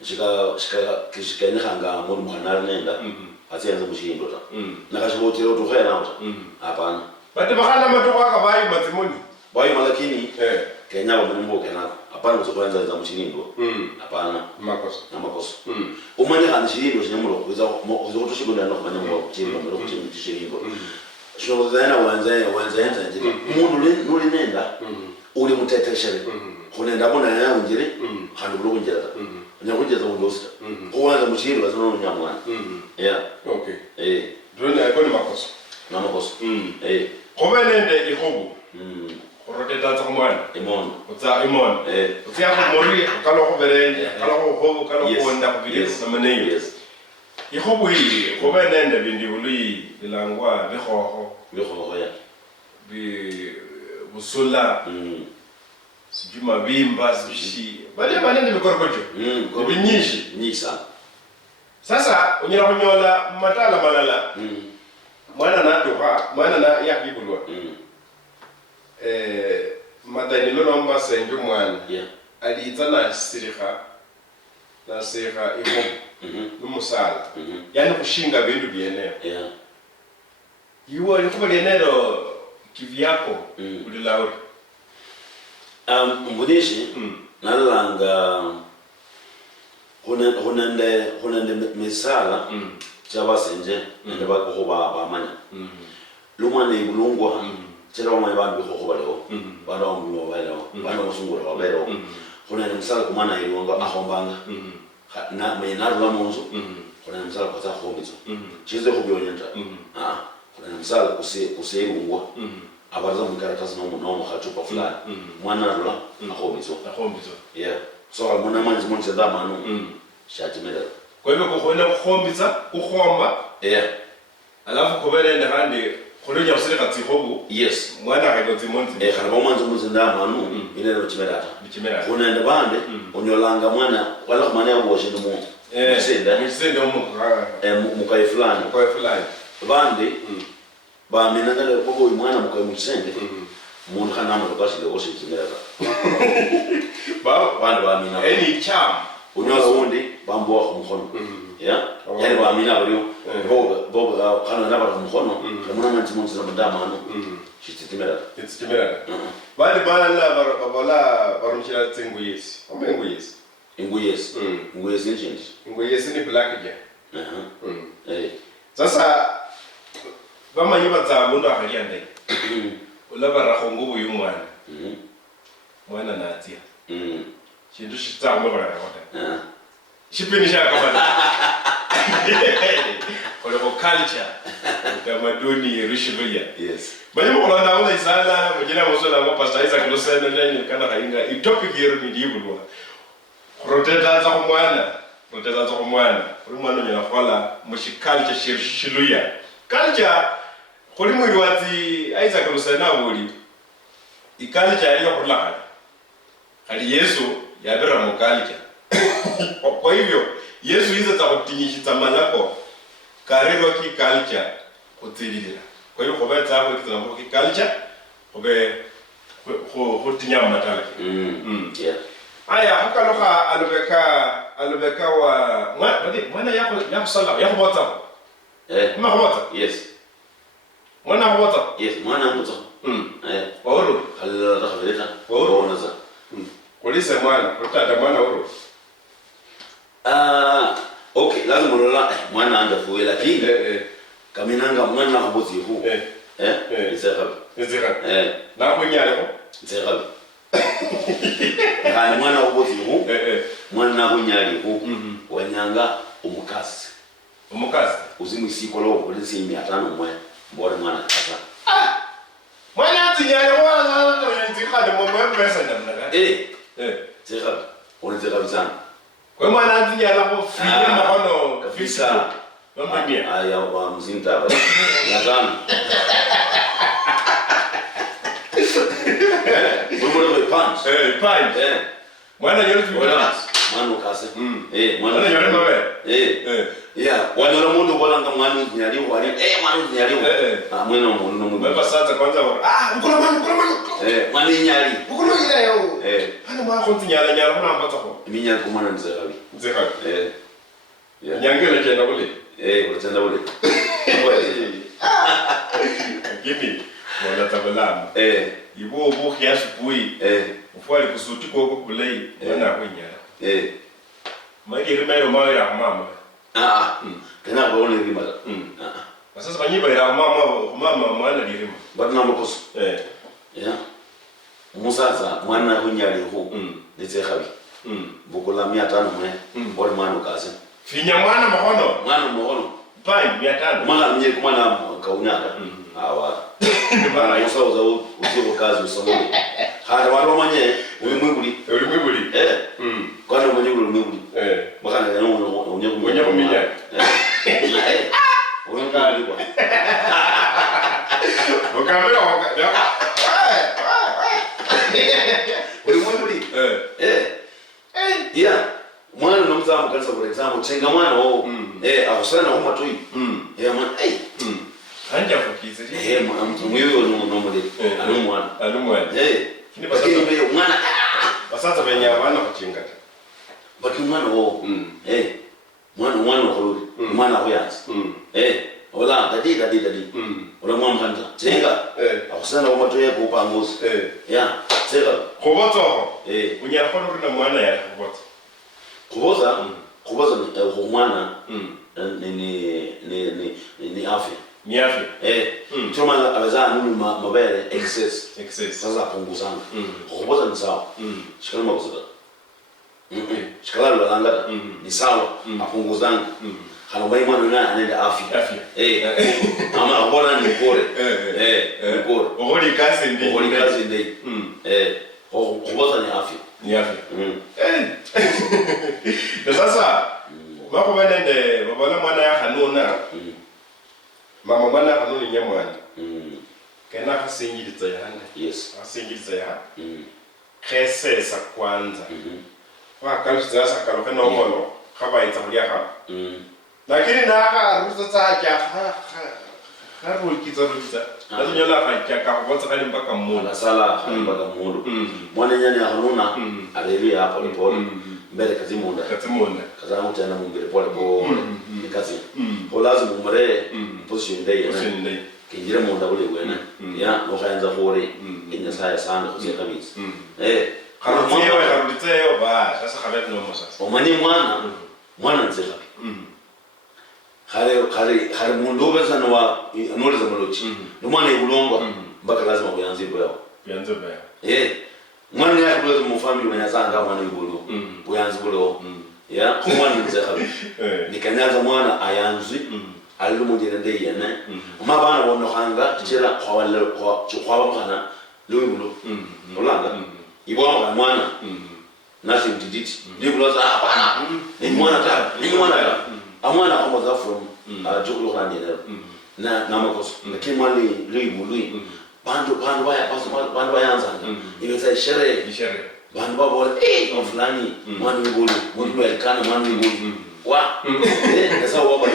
Shika nihanga muri mwana nenda. Atianza mushirindwa ta. Nakashobotira utukhena uta. Hapana. Bati bakhala matoko akabayi matimoni. Bayi malakini Kenya wamembo kenako. Hapana kuzokwanza za mushirindwa. Hapana. Makosa. Umanye kana shirindwa shinyamuro kuzo shibunda no kumanya ngo kuchiri ngo kuchirindwa. Shino zaina wanza njiri. Mundu nuri nenda uri muteteshere. Kunenda bona yawe njiri handi bulo kunjera. Nyakujeza undosta. Kuwanza mushirindwa zano nyamwana. Yeah. Okay. Drone ayikoni makosa. Makosa. Kobe Nende ihobu. Roteta za kumwana. Imon. Utsa imon. Utsi yako mori kalo ko berenje, kalo ko hobu, kalo ko nda kubiri samane. Yes. Ihobu hii Kobe Nende bindi uli bilangwa bihoho. Bihoho ya. Busula. Sijuma bimba sishi. Bale Nende bikorkojo. Binyishi. Nyisa. Sasa unyira kunyola matala malala. Mwana na doha, mwana na ya Libulwa. Madani lo nomba senjo mwana. Yeah. Aliita na siriha iho. Numusala. Yani kushinga bindu bieneo. Yeah. Yuwa likuwa lienero kivyako ulilauri. Mbudishi nalanga hunende misala chaba senje nende bako ba manya. Lumwana ibulungwa chera wamwe bantu biko baleo. Bana omulo baleo. Bana musungura baleo. Hunende misala kumana iliwanga ahombanga. Na menaro la monzo. Hunende misala kwa za homizo. Chize kubyonyenta. Hunende misala kuseyungwa. Abaza mukaratasi no khachupa fulani. Mwana rola ahomizo. Yeah. So almona manzi monse damano. Shatimela. Kwa hivyo kukhona kukhombiza kukhomba alafu kuberende kandi khulunya usireka tsihobu. Yes. Mwana akego tsimonzi. Khana manzi monse damano ile no chimerata. Kunende bande unyolanga mwana wala kumanya uboshe mu. Musenda mukai fulani. Bande ba minangale koko mwana mukai musende. Mundu kana amatokashi le oshe chimerata. Bande ba mina. Any charm unyola wundi bambo wa mkono. Yeah. Yani ba mina bariyo. Bobo kana na ba mkono. Kamuna manzi monse na badama no. Chitimera. It's timera. Bali bala bala barumshira tsingu yesi. Omengu yesi. Ingu yesi nchini. Ingu yesi ni black ja. Sasa bama yiba za mundu akaliande. Ulaba rakhongo uyu mwana. Mwana na atia. Chindu shitamo bara kota. Shipinisha Akamadala. Kwa culture. Utamaduni rishiruya. Yes. Bali mkolanda wala isala, mjina msola kwa pastor Isaac Lusena ndani kana Khainga. Itopic yero ni Libulwa. Roteta za kumwana. Uri mwana nyina kwala mushi culture shiruya. Culture kuli mwiri wati Isaac Lusena wuli. Culture ile kula hali Yesu yabera mukalika. Kwa hivyo Yesu hizo takutinishita malako karero ki culture kutilira. Kwa hivyo kwa beta hapo kitu nambo ki culture kobe hotinya matala. Yeah. Aya hakaloka alobeka wa mwana yako sala yako bota. Mwana bota. Yes. Mwana bota. Yes, mwana bota. Waoro kalala takhabeleta. Waoro naza. Kulise mwana, kutata mwana uro. Okay, lazima ulola mwana anda fuwe lakini kaminanga mwana kubozi hu. Nzeka. Na kunyale ko? Nzeka. Kana mwana kubozi hu. Mwana kunyali hu. Wanyanga umukazi. Uzimu isikolo polisi 500 mwe. Mbona mwana kasa. Mwana atinyale kwa nzika de mwe pesa ndamna. Nzeka. Unzeka bizana. Kwa mwana atinyala ko fiye makono kabisa. Mambia. Aya wa mzinta. Yazana. Pai. Mwana yole wala mwana ukase mwana yole mawe yeah wanyora mundu bolanga mwana nyali wali mwana nyali mwena mundu baba sasa kwanza ukula mwana mwana nyali ukula ila yo hana mwana konti nyala mwana ambata ko minya kumana nzekabi yeah nyangele tena bole kule tena bole kimi mwana tabalama ibo kiasi bui ufwali kusuti ko kulei mwana kwenyala mali rimero mawe ya mama kana baone rimala sasa banyiba ya mama mwana lirima batna mkoso yeah musaza mwana kunyali ho nitsekhabi bukula 500 mwe bole mwana ukase finya mwana mahono pai 500 mwana mnye kumana kaunyaka awa bana yosauza usibo kazi usomoni hata watu mwenye ulimwibuli kwani mwenye ulimwibuli makana ya unye kuminya ungali kwa ukamera ulimwibuli yeah mwana nomzamu kanisa for example chenga mwana akusana na uma toi mwana anja fukize mwiyo nomode anumwana kini basati mwana basata benya abana kuchinga baki mwana mwana wakuluri mwana kuyanza ola dadi ola mwamhanda chenga akusana uma toi kupanguza yeah chenga kuboto unyara koluri na mwana ya kuboza mwana ni afya ni afya choma abazaa nulu mabele excess sasa punguzana kuboza ni sawa shikala mabuza shikala lolanga ni sawa apunguzana kana bai mwana na anaenda afya ama abona ni bore oholi kazi ndi kuboza ni afya na sasa mako banende babala mwana ya hanuna mama mwana hanuni nyamwana kana kasingiriza yana yes asingiriza ya khesesa kwanza wa kalisa sasa kalokana omono khaba itsabulia ha lakini na ka ruza tsaja haru kitsaruza lazima la ka ka botsa kali mpaka mmoja sala mpaka mmoja mwana nyani hanuna aleli hapo pole mbele kazimunda kazamu tena mumbele pole ni kazi ko lazima umare position day kinjira munda bule wena ya no khaanza hore inya saya sana kusekabisa karutseyo ba sasa khabet no mosasa omani mwana nzela khare mundu bezana wa noleza malochi no mwana ibulongwa mpaka lazima uyanze bwa mwana ya kuloza mu family wanazanga mwana ibulu uyanze bulo ya kumwana nzela nikanyaza mwana ayanzi alumujira ndeye yana mabana bono hanga tira kwawale kwa mwana lubulo olanga ibwa mwana nasi mtiditi libulo hapana ni mwana amwana akomoza from jukulu khani na makoso lakini mwali lubulo bandu bayanza ingeza shere bandu babona fulani mwana lubulo mwana Elkana mwana lubulo wa ngasa waba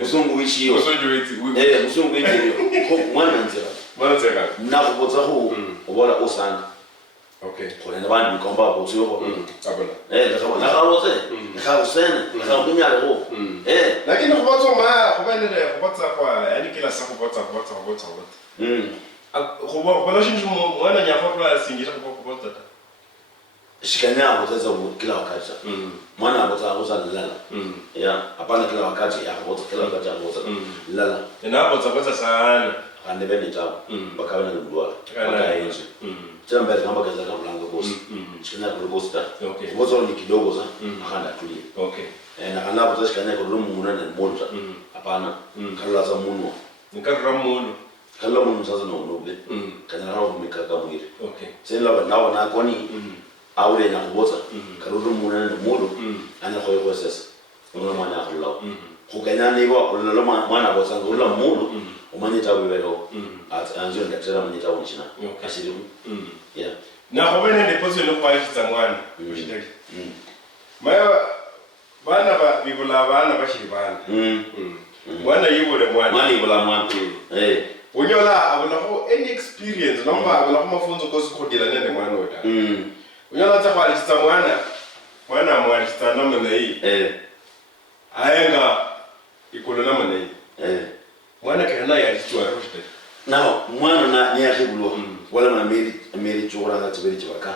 musungu wichiyo musungu wichiyo ko mwana nzira na kubotsa ho obola osanga kole na bandu komba botso ho abona na kawoze na kawusene na kawunyale ho lakini kubotsa kubotsa kwa yani kila siku kubotsa kubo shinju mwana nyafa kwa singira kubotsa shikanya abotsa kila wakati mwana abotsa lala ya hapana kila wakati ya abotsa kila wakati abotsa lala na abotsa sana ande bene tabu bakawa na Libulwa bakaenje chamba kama kaza kama mlango boss china kwa boss ta bozo ni kidogo sana akanda tulie na kana bozo shikanya kwa rumu muna na moto hapana kala za muno nikara muno kala muno sasa na unobe kana rawo mikaka mwili sasa laba na koni aure na bozo karudu muna na moto ana kwa sasa unaona mwana akulawo kuganya niba ulalo mwana bozo ngula muno umanye tabu bero at anjiro ndatera manye tabu nchina ashirimu yeah na go bene deposit no kwa itsa mwana ushiteli maya bana ba bibula bana ba shibana mwana yibule mwana yibula mwana unyola abona ko any experience noma abona ko mafunzo ko sikhodila nende mwana weta unyola tsa kwa itsa mwana mwana stana mnei ayenga ikolona mnei mwana kana ya litwa roshte now mwana na ni Libulwa wala na meri chora na tiberi chibaka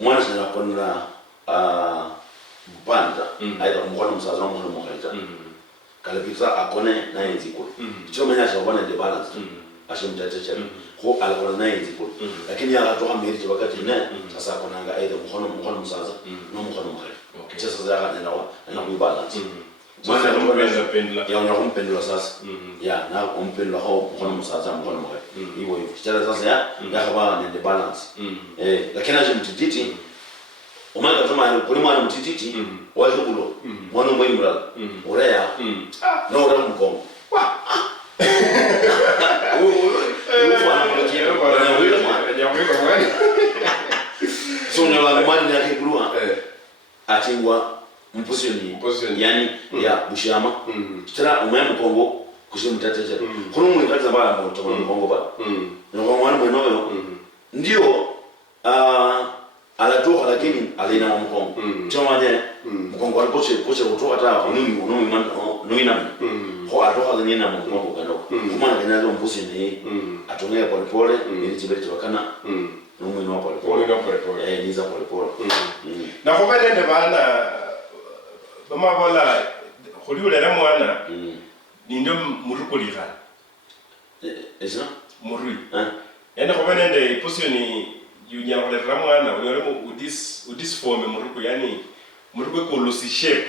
mwana sana konna banda aida mwana msaza na mwana mmoja kala biza akone na yenziko choma nyasha bwana de balance ashimtatecha ko alakona na yenziko lakini akatoka meri chibaka tena sasa akonanga aida mwana msaza na mwana mmoja sasa zaka na kubalance mwana mpendwa pendula ya unakumpendula sasa ya na kumpendula ho mkono msaza mkono mmoja hivyo hivyo kitara sasa ya ngakaba nende balance lakini aje mtititi umanga kama kuli mwana mtititi wa Libulwa mwana mwe mrala ureya no ura mkongo ufana mkiro na wile mwana so nyola mwana ya Libulwa atingwa mposioni yani ya bushama tira umema kongo kushimtateja kuno mwikati bala moto kongo ba ngo mwana mwenoyo ndio alatoka lakini alina mkongo chama je mkongo alipoche kutoka hata nuni na ko atoka ni na mkongo kando kuma kana zo mposioni atongea pole pole ili tibeti wakana numu no pole pole niza pole pole na ko bende bana bama bola kholiule la mwana nindo murukolira esa murui yana ko benende posioni yunya la mwana unyore mu udis form muruko yani muruko ko losi shape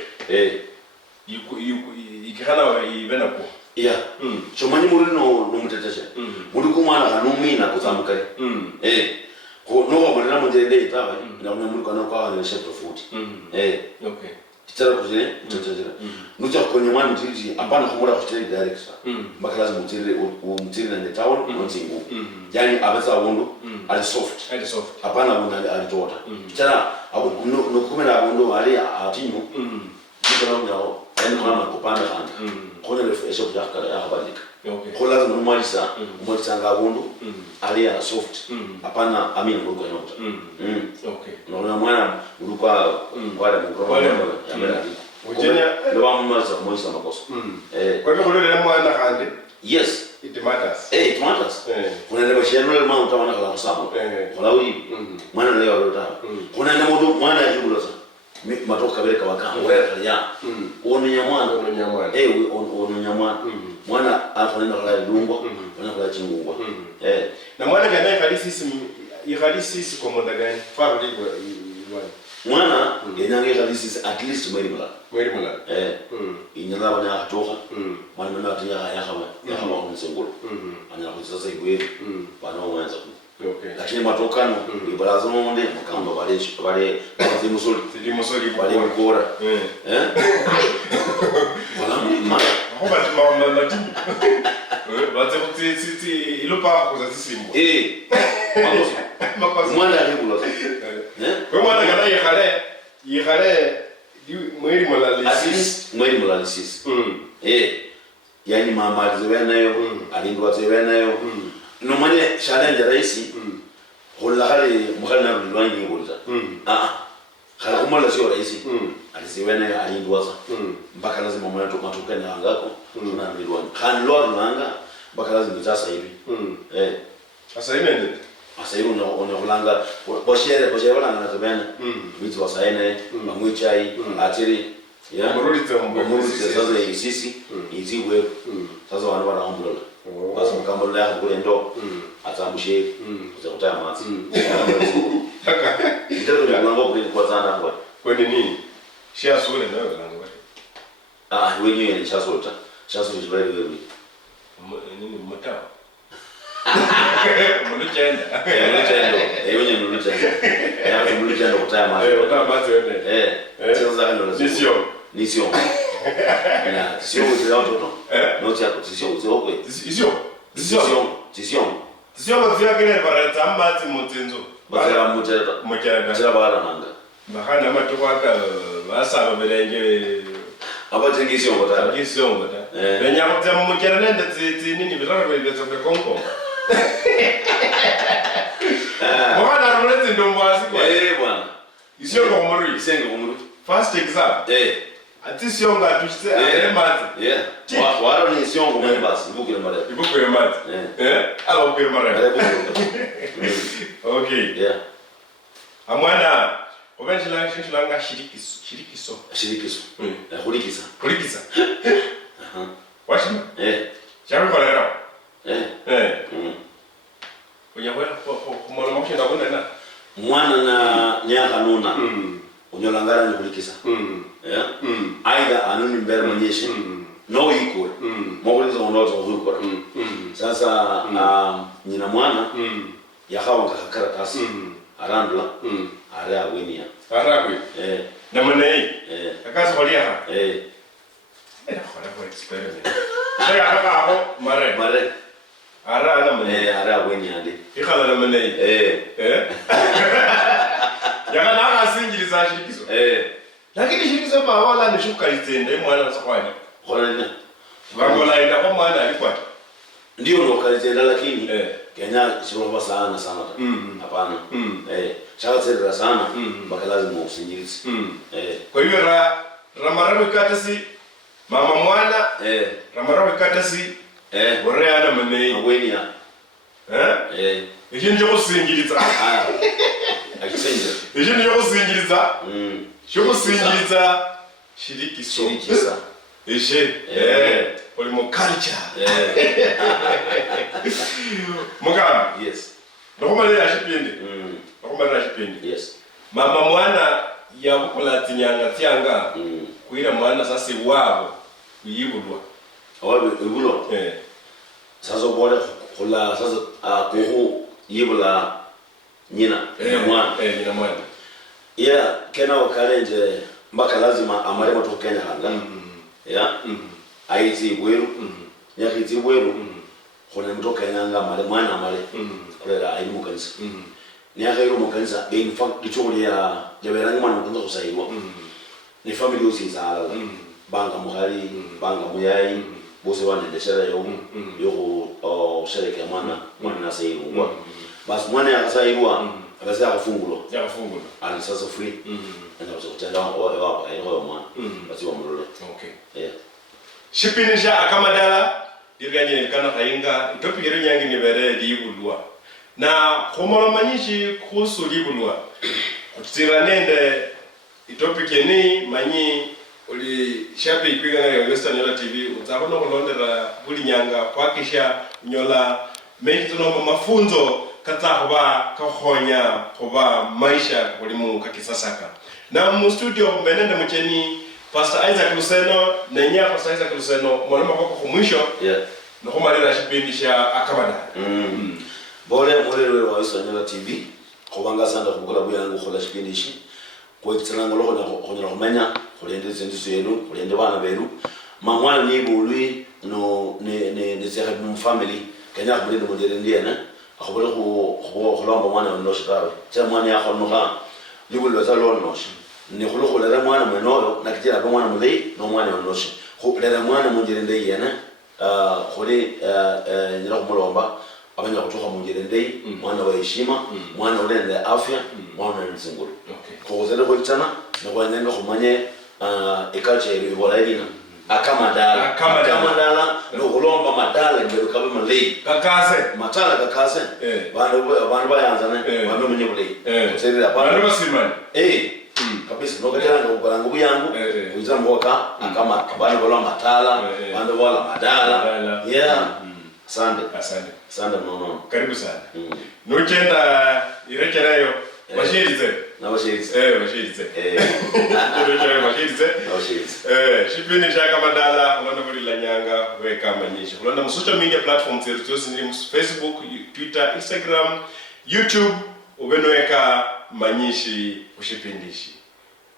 ikana wa ibena ko chomani muri no mutetesha muruko mwana kanumina kutsamuka ko no wa mwana mujende itawa na muruko na kwa na shape tofauti okay kitara kuzile mtetesha nucha kwenye mwana mtiri hapana kumura hotel direct mpaka lazima mtiri na town mtingu yani abasa wondo ali soft hapana mwana alitota kitara abu no kumena wondo ali atinyu kitara ngao yani kama kupanda kana kona le fresh of yakala yakabadilika ko lazima umwalisa nga wondo ali ya soft hapana amina ngogo yota okay no mwana ulikuwa wale mkoro ujenya ndo wammaza moisa makosa kwa hivyo leo mwana kande yes it matters it matters kuna leo sheno leo mwana utaona kala kusama kuna huyu mwana leo leo kuna na mtu mwana ya Libulwa sasa matoka kabele kawaka wewe ya ononya mwana ononya mwana mwana afanya kala lungo mwana kala chingungwa na mwana gani ihalisi kwa muda gani faro Libulwa mwana yenyange kalisi at least mweri mula inyala bana atoka mwana mwana atinya yakaba kunsengolo anya kuzasa igwe bana mwanza lakini matokano ibarazo monde mukamba bale zimusoli bale mukora wala mama mama bate kuti ilo pa kuza sisimbo mwana Libulwa kwa mwana kana yekale mweri mulalisis yani mama alizoea nayo alindwa zoea nayo no manye challenge raisi hola hali mkhana mlwanyi ngolza khala kumala sio raisi alizoea nayo alindwa za mpaka lazima mwana toka na ngako na mlwanyi kan lwa nanga mpaka lazima itasa hivi sasa imende asairu ona kulanga boshere wala na zabana vitu wasaene bamwichai atiri ya murudi sasa sisi izibwe sasa wana wanaombola basi mkamba la kule ndo atambushe kutaya matsi ndio ndio kule kwa sana kwa nini shia sole nayo lango wenyewe ni chasota wewe nini mtao mulujenda yonye mulujenda ya mulujenda kutaya maji sasa kana nisio na sio zao toto no tia sio sio kwa zia kile para tamba ati mtenzo bazera mutera tira bala nanga bahana matukwaka basaba belenge abatengisi ngota benya kutya mukera nende tsi nini bilaro bebezo bekonko mwana romulezi ndombwazi kwa bwana isiyonga kumuri first exam ati siyonga tuchise mati waro ni siyonga mwe basi ibukire mati ala ukire mare okay amwana obenjila shilanga shirikiso kulikisa washima chawe kolera unyabwa kumona mashenda kuna mwana na nyaka nuna unyolangara ni kulikisa aida anuni mbere mwenyeshi no ikwe mokuliza unozo uzukora sasa nyina mwana yakawa kakaratasi arandula ara wenia aragwe na mane akaza holia ha era kwa experiment saya akako mare ara ana mane ara wenia ande ikhala na mane yakana akasingiliza shirikizo lakini shirikizo pa wala nishuka itende mwana sakwani khona bangola ina kwa mwana alikuwa ndio ndo kalizenda lakini Kenya sio sana hapana chaka tsera sana mpaka lazima usingilize kwa hiyo ramarawe katasi mama mwana ramarawe katasi bore ana mane wenia ikindi kusingiliza akisenja ikindi kusingiliza shukusingiliza shirikisa oli mu culture muga yes nokumalira shipindi yes mama mwana yabukola tinyanga tyanga kuira mwana sasa wabo kuyibulwa ibulwa sasa bora kula sasa kuhu yibula nyina mwana kena wakalenje mpaka lazima amare mtu Kenya hanga aiti bweru nyakiti bweru khona mtu Kenya hanga mwana amare kulela ayi mukanisa nyaka yiro mukanisa in fact kichori ya jaberani mwana mkanza kusaidwa ni family yose zala banga muhali banga muyayi bose wanendeshera yo shereke mwana nasaidwa bas mwana yakasaiwa akasema kufungulwa ali sasa free ndio kutenda wapo ayo mwana basi wamrole okay shipinisha Akamadala dirganye Elkana Khainga itopigere nyangi ni bere Libulwa na khomolo manyishi khusu Libulwa kutsira Nende itopikeni manyi uli shape ikwiga ya Western Nyota TV utakona kulondera buli nyanga kwakisha nyola mengi tunomba mafunzo kata kakhonya kuba maisha kulimu kakisasaka na mu studio mbenende mcheni Pastor Isaac Luseno nenya Pastor Isaac Luseno mwanama kwa kumwisho na kumalira shipindi sha Akamadala bole wa Western Nyota TV kubanga sanda kugula buyangu khola shipindi shi kwa kitsango lokho na khonyala kumenya khulende zindiso yenu khulende bana beru mamwana ni bulwi no ne zera mu family kenya khulende mudere ndiena akhobole khulomba mwana onoshe tawe tsa mwana yakho noka libulwa za lonoshe ni khulukholera mwana mwenoyo nakitira mwana mulei no mwana onoshe khulera mwana munjere ndei yana khole nyira kumulomba abanya kutoka munjere ndei mwana wa heshima mwana ulende afya mwana nzinguru khozele khotana na kwanyenga khumanye culture iri bolayina Akamadala no kulomba madala ngero kabe malei kakase matala kakase bantu bayanzana bantu mwenye bulei kuserera bantu basimani kabisa no katana ngokulangu buyangu kuza mboka akama bantu bola matala bantu bola madala asante no karibu sana no chenda irekerayo bashirize na bashirize bashirize shipini cha Akamadala ulanda muri la nyanga weka manyisha ulanda mu social media platforms zetu ni Facebook, Twitter, Instagram, YouTube ubenoweka manyishi ushipindishi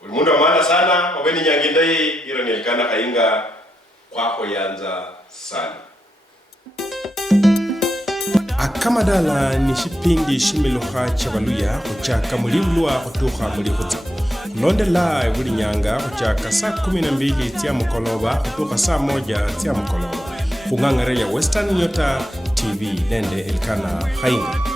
ulimundo maana sana ubeni nyangindai ira ni Elkana Khainga kwako yanza sana Akamadala ni xipindi ximiluha cha valuya kuchaka mulibulwa kutuha mulihutsa. Nende live ulinyanga kuchaka saa 12 tia mukoloba kutuha saa 1 tia mukoloba. Kungangare ya Western Nyota TV Nende Elkana Khainga.